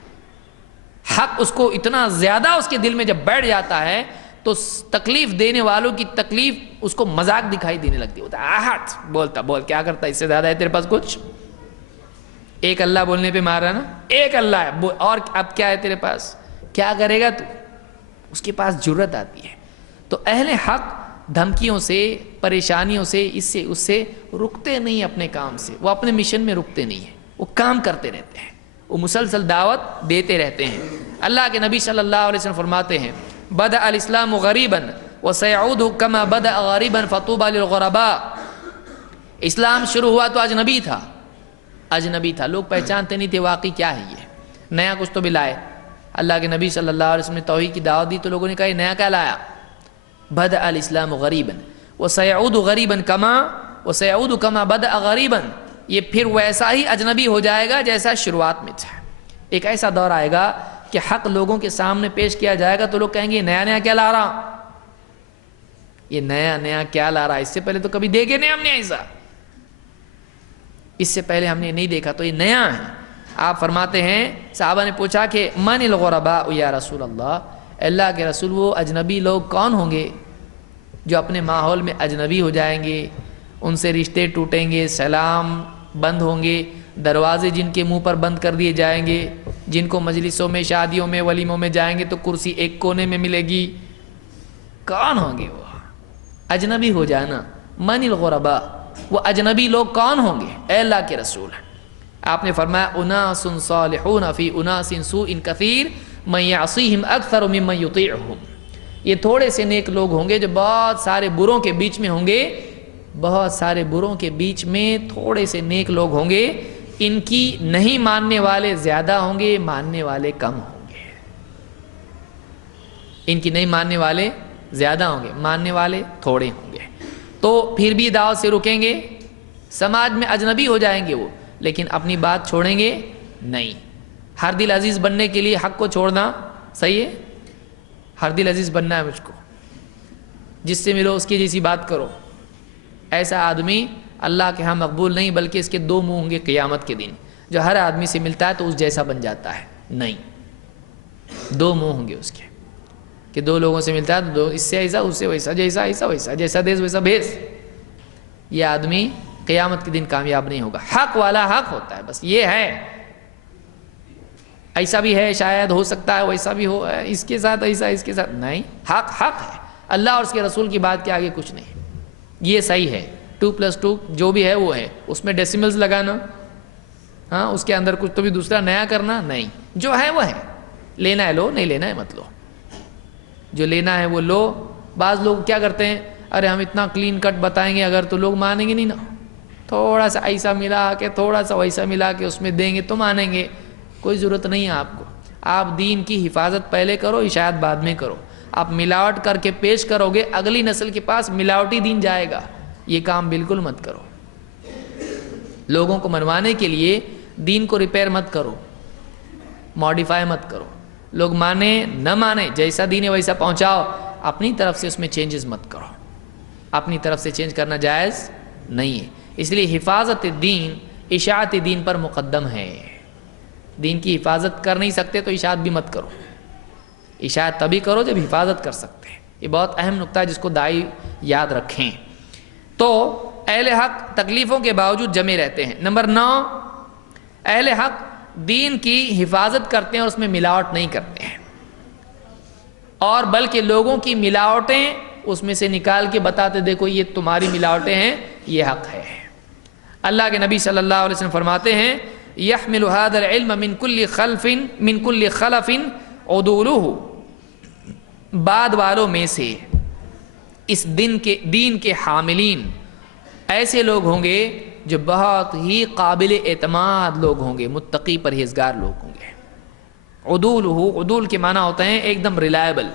حق اس کو اتنا زیادہ اس کے دل میں جب بیٹھ جاتا ہے تو تکلیف دینے والوں کی تکلیف اس کو مذاق دکھائی دینے لگتی ہوتا ہے۔ آہت بولتا، بول کیا کرتا ہے، اس سے زیادہ ہے تیرے پاس کچھ؟ ایک اللہ بولنے پہ مار رہا نا، ایک اللہ ہے، اور اب کیا ہے تیرے پاس؟ کیا کرے گا تو؟ اس کے پاس جرت آتی ہے۔ تو اہل حق دھمکیوں سے، پریشانیوں سے، اس سے رکتے نہیں، اپنے کام سے، وہ اپنے مشن میں رکتے نہیں ہیں، وہ کام کرتے رہتے ہیں، وہ مسلسل دعوت دیتے رہتے ہیں۔ اللہ کے نبی صلی اللہ علیہ وسلم فرماتے ہیں بدأ الاسلام غریبا وسيعود كما بدأ غریبا فطوبى للغرباء، اسلام شروع ہوا تو اجنبی تھا، اجنبی تھا، لوگ پہچانتے نہیں تھے واقعی کیا ہے یہ، نیا کچھ تو بھی لائے۔ اللہ کے نبی صلی اللہ علیہ وسلم نے توحید کی دعوت دی تو لوگوں نے کہا یہ نیا کیا لایا؟ بدأ الاسلام غریبا وسيعود غریبا وسيعود كما بدأ غریبا، یہ پھر ویسا ہی اجنبی ہو جائے گا جیسا شروعات میں تھا۔ ایک ایسا دور آئے گا کہ حق لوگوں کے سامنے پیش کیا جائے گا تو لوگ کہیں گے نیا نیا کیا لا رہا، یہ نیا نیا کیا لا رہا، اس سے پہلے تو کبھی دیکھے نہیں ہم نے ایسا، اس سے پہلے ہم نے نہیں دیکھا، تو یہ نیا ہے۔ آپ فرماتے ہیں صحابہ نے پوچھا کہ من الغرباء یا رسول اللہ، اللہ کے رسول وہ اجنبی لوگ کون ہوں گے جو اپنے ماحول میں اجنبی ہو جائیں گے، ان سے رشتے ٹوٹیں گے، سلام بند ہوں گے، دروازے جن کے منہ پر بند کر دیے جائیں گے، جن کو مجلسوں میں، شادیوں میں، ولیموں میں جائیں گے تو کرسی ایک کونے میں ملے گی، کون ہوں گے وہ؟ اجنبی ہو جانا، من الغرباء، وہ اجنبی لوگ کون ہوں گے اے اللہ کے رسول؟ آپ نے فرمایا اناس صالحون فی اناس سوء کثیر من یعصیہم اکثر ممن یطیعہم، یہ تھوڑے سے نیک لوگ ہوں گے جو بہت سارے بروں کے بیچ میں ہوں گے بہت سارے بروں کے بیچ میں تھوڑے سے نیک لوگ ہوں گے، ان کی نہیں ماننے والے زیادہ ہوں گے، ماننے والے کم ہوں گے۔ ان کی نہیں ماننے والے زیادہ ہوں گے، ماننے والے تھوڑے ہوں گے۔ تو پھر بھی دعوت سے رکیں گے، سماج میں اجنبی ہو جائیں گے وہ، لیکن اپنی بات چھوڑیں گے نہیں۔ ہر دل عزیز بننے کے لیے حق کو چھوڑنا صحیح ہے؟ ہر دل عزیز بننا ہے مجھ کو، جس سے ملو اس کی جیسی بات کرو۔ ایسا آدمی اللہ کے ہاں مقبول نہیں، بلکہ اس کے دو منہ ہوں گے قیامت کے دن۔ جو ہر آدمی سے ملتا ہے تو اس جیسا بن جاتا ہے، نہیں، دو منہ ہوں گے اس کے، کہ دو لوگوں سے ملتا ہے تو دو، اس سے ایسا، اس سے ویسا، جیسا ایسا ویسا، جیسا دیس ویسا بھیس۔ یہ آدمی قیامت کے دن کامیاب نہیں ہوگا۔ حق والا حق ہوتا ہے، بس یہ ہے، ایسا بھی ہے، شاید ہو سکتا ہے ویسا بھی ہو، اس کے ساتھ ایسا، اس کے ساتھ نہیں، حق حق ہے، اللہ اور اس کے رسول کی بات کے آگے کچھ نہیں۔ یہ صحیح ہے، 2+2 جو بھی ہے وہ ہے، اس میں ڈیسیملز لگانا، ہاں اس کے اندر کچھ تو بھی دوسرا نیا کرنا نہیں، جو ہے وہ ہے، لینا ہے لو، نہیں لینا ہے مت لو، جو لینا ہے وہ لو۔ بعض لوگ کیا کرتے ہیں، ارے ہم اتنا کلین کٹ بتائیں گے اگر تو لوگ مانیں گے نہیں نا، تھوڑا سا ایسا ملا کے، تھوڑا سا ویسا ملا کے اس میں دیں گے تو مانیں گے۔ کوئی ضرورت نہیں ہے آپ کو، آپ دین کی حفاظت پہلے کرو، اشاعت بعد میں کرو۔ آپ ملاوٹ کر کے پیش کرو گے، اگلی نسل کے پاس ملاوٹی دین جائے گا، یہ کام بالکل مت کرو۔ لوگوں کو منوانے کے لیے دین کو ریپیئر مت کرو، ماڈیفائی مت کرو۔ لوگ مانے نہ مانے، جیسا دین ہے ویسا پہنچاؤ، اپنی طرف سے اس میں چینجز مت کرو، اپنی طرف سے چینج کرنا جائز نہیں ہے۔ اس لیے حفاظت دین اشاعت دین پر مقدم ہے۔ دین کی حفاظت کر نہیں سکتے تو اشاعت بھی مت کرو، اشاعت تبھی کرو جب حفاظت کر سکتے ہیں۔ یہ بہت اہم نقطہ ہے جس کو داعی یاد رکھیں۔ تو اہل حق تکلیفوں کے باوجود جمے رہتے ہیں۔ نمبر 9، اہل حق دین کی حفاظت کرتے ہیں اور اس میں ملاوٹ نہیں کرتے ہیں، اور بلکہ لوگوں کی ملاوٹیں اس میں سے نکال کے بتاتے دیکھو یہ تمہاری ملاوٹیں ہیں، یہ حق ہے۔ اللہ کے نبی صلی اللہ علیہ وسلم فرماتے ہیں يحمل هذا العلم من كل خلف عدوله، بعد والوں میں سے اس دین کے حاملین ایسے لوگ ہوں گے جو بہت ہی قابل اعتماد لوگ ہوں گے، متقی پرہیزگار لوگ ہوں گے۔ عدول کے معنی ہوتے ہیں ایک دم ریلائبل،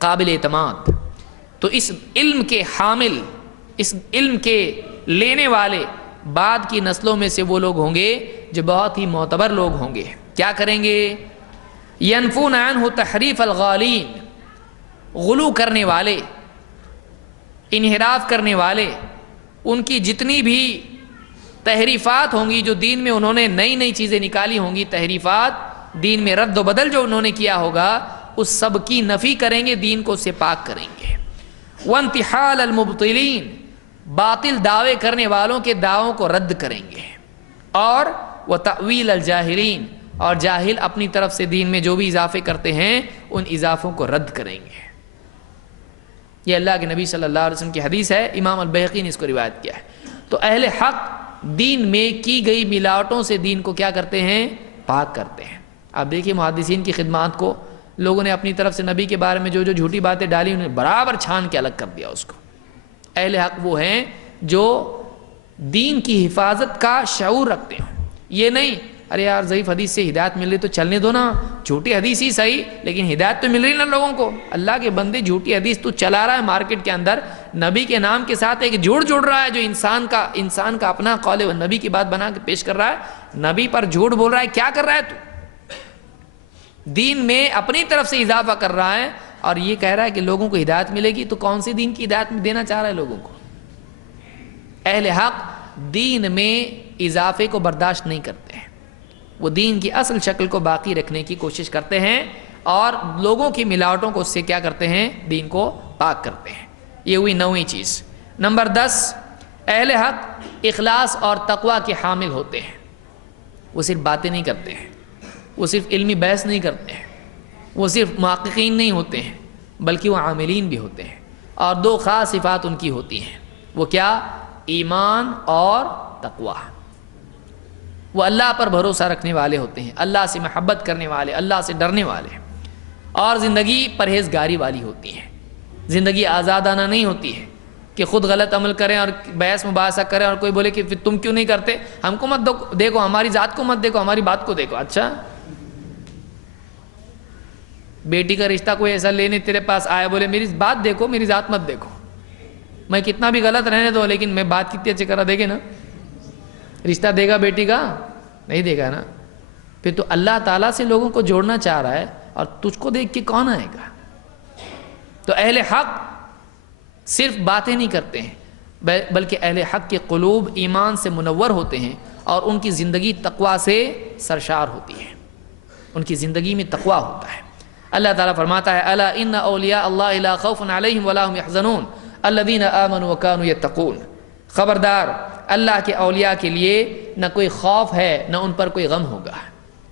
قابل اعتماد۔ تو اس علم کے حامل، اس علم کے لینے والے بعد کی نسلوں میں سے وہ لوگ ہوں گے جو بہت ہی معتبر لوگ ہوں گے۔ کیا کریں گے؟ ینفون عنہ تحریف الغالین، غلو کرنے والے، انحراف کرنے والے، ان کی جتنی بھی تحریفات ہوں گی جو دین میں انہوں نے نئی نئی چیزیں نکالی ہوں گی، تحریفات دین میں رد و بدل جو انہوں نے کیا ہوگا، اس سب کی نفی کریں گے، دین کو اس سے پاک کریں گے۔ وانتحال المبطلین، باطل دعوے کرنے والوں کے دعووں کو رد کریں گے، اور وتأویل الجاہلین، اور جاہل اپنی طرف سے دین میں جو بھی اضافے کرتے ہیں ان اضافوں کو رد کریں گے۔ یہ اللہ کے نبی صلی اللہ علیہ وسلم کی حدیث ہے، امام البیہقی نے اس کو روایت کیا ہے۔ تو اہل حق دین میں کی گئی ملاوٹوں سے دین کو کیا کرتے ہیں؟ پاک کرتے ہیں۔ آپ دیکھیے محدثین کی خدمات کو لوگوں نے اپنی طرف سے نبی کے بارے میں جو جو جھوٹی باتیں ڈالی انہیں برابر چھان کے الگ کر دیا اس کو۔ اہل حق وہ ہیں جو دین کی حفاظت کا شعور رکھتے ہیں، یہ نہیں ارے یار ضعیف حدیث سے ہدایت مل رہی تو چلنے دو نا، جھوٹی حدیث ہی صحیح لیکن ہدایت تو مل رہی نا لوگوں کو۔ اللہ کے بندے جھوٹی حدیث تو چلا رہا ہے مارکیٹ کے اندر، نبی کے نام کے ساتھ ایک جھوٹ جوڑ رہا ہے جو انسان کا اپنا قول و نبی کی بات بنا کے پیش کر رہا ہے، نبی پر جھوٹ بول رہا ہے۔ کیا کر رہا ہے تو؟ دین میں اپنی طرف سے اضافہ کر رہا ہے اور یہ کہہ رہا ہے کہ لوگوں کو ہدایت ملے گی، تو کون سی دین کی ہدایت دینا چاہ رہا ہے لوگوں کو؟ اہل حق دین میں اضافے کو برداشت نہیں کرتے ہیں، وہ دین کی اصل شکل کو باقی رکھنے کی کوشش کرتے ہیں اور لوگوں کی ملاوٹوں کو اس سے کیا کرتے ہیں؟ دین کو پاک کرتے ہیں۔ یہ ہوئی 9ویں چیز۔ نمبر 10، اہل حق اخلاص اور تقوی کے حامل ہوتے ہیں۔ وہ صرف باتیں نہیں کرتے ہیں، وہ صرف علمی بحث نہیں کرتے ہیں، وہ صرف محققین نہیں ہوتے ہیں بلکہ وہ عاملین بھی ہوتے ہیں، اور 2 خاص صفات ان کی ہوتی ہیں۔ وہ کیا؟ ایمان اور تقوی۔ وہ اللہ پر بھروسہ رکھنے والے ہوتے ہیں، اللہ سے محبت کرنے والے، اللہ سے ڈرنے والے، اور زندگی پرہیزگاری والی ہوتی ہے، زندگی آزادانہ نہیں ہوتی ہے، کہ خود غلط عمل کریں اور بحث مباحثہ کریں اور کوئی بولے کہ پھر تم کیوں نہیں کرتے، ہم کو مت دیکھو، ہماری ذات کو مت دیکھو، ہماری بات کو دیکھو۔ اچھا بیٹی کا رشتہ کوئی ایسا لینے تیرے پاس آیا، بولے میری بات دیکھو، میری ذات مت دیکھو، میں کتنا بھی غلط رہنے دو لیکن میں بات کتنی اچھی کرا، دیکھے نا رشتہ دے گا بیٹی کا؟ نہیں دے گا نا۔ پھر تو اللہ تعالیٰ سے لوگوں کو جوڑنا چاہ رہا ہے اور تجھ کو دیکھ کے کون آئے گا؟ تو اہل حق صرف باتیں نہیں کرتے ہیں، بلکہ اہل حق کے قلوب ایمان سے منور ہوتے ہیں اور ان کی زندگی تقوی سے سرشار ہوتی ہے، ان کی زندگی میں تقوی ہوتا ہے۔ اللہ تعالیٰ فرماتا ہے الا ان اولیاء اللہ لا خوف علیہم ولا هم يحزنون الذین آمنوا وكانوا يتقون، خبردار اللہ کے اولیاء کے لیے نہ کوئی خوف ہے نہ ان پر کوئی غم ہوگا،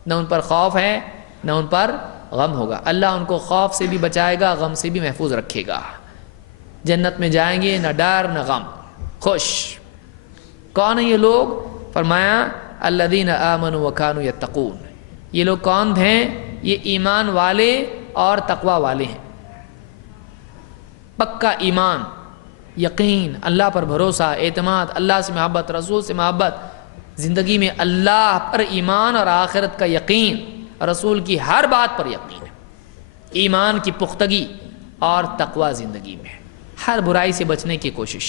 نہ ان پر خوف ہے نہ ان پر غم ہوگا۔ اللہ ان کو خوف سے بھی بچائے گا، غم سے بھی محفوظ رکھے گا۔ جنت میں جائیں گے نہ ڈر نہ غم، خوش۔ کون ہیں یہ لوگ؟ فرمایا الذین آمنوا وکانوا یتقون، یہ لوگ کون ہیں؟ یہ ایمان والے اور تقوی والے ہیں۔ پکا ایمان، یقین، اللہ پر بھروسہ، اعتماد، اللہ سے محبت، رسول سے محبت، زندگی میں اللہ پر ایمان اور آخرت کا یقین، رسول کی ہر بات پر یقین، ایمان کی پختگی اور تقوی زندگی میں، ہر برائی سے بچنے کی کوشش،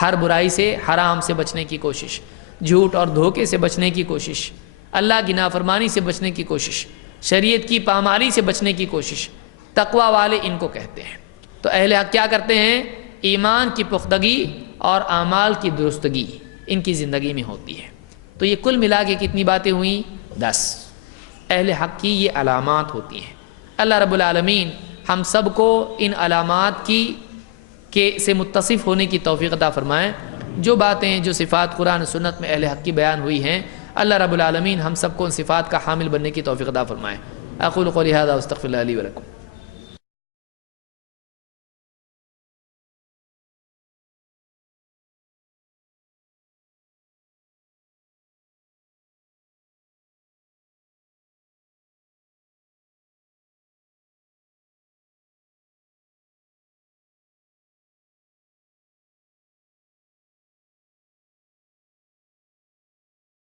ہر برائی سے، حرام سے بچنے کی کوشش، جھوٹ اور دھوکے سے بچنے کی کوشش، اللہ کی نافرمانی سے بچنے کی کوشش، شریعت کی پامالی سے بچنے کی کوشش۔ تقوی والے ان کو کہتے ہیں۔ تو اہل حق کیا کرتے ہیں؟ ایمان کی پختگی اور اعمال کی درستگی ان کی زندگی میں ہوتی ہے۔ تو یہ کل ملا کے کتنی باتیں ہوئیں؟ 10 اہل حق کی یہ علامات ہوتی ہیں۔ اللہ رب العالمین ہم سب کو ان علامات سے متصف ہونے کی توفیق عطا فرمائے۔ جو باتیں، جو صفات قرآن و سنت میں اہل حق کی بیان ہوئی ہیں، اللہ رب العالمین ہم سب کو ان صفات کا حامل بننے کی توفیق عطا فرمائے۔ اقول قولی ھذا واستغفر اللہ لی ولکم۔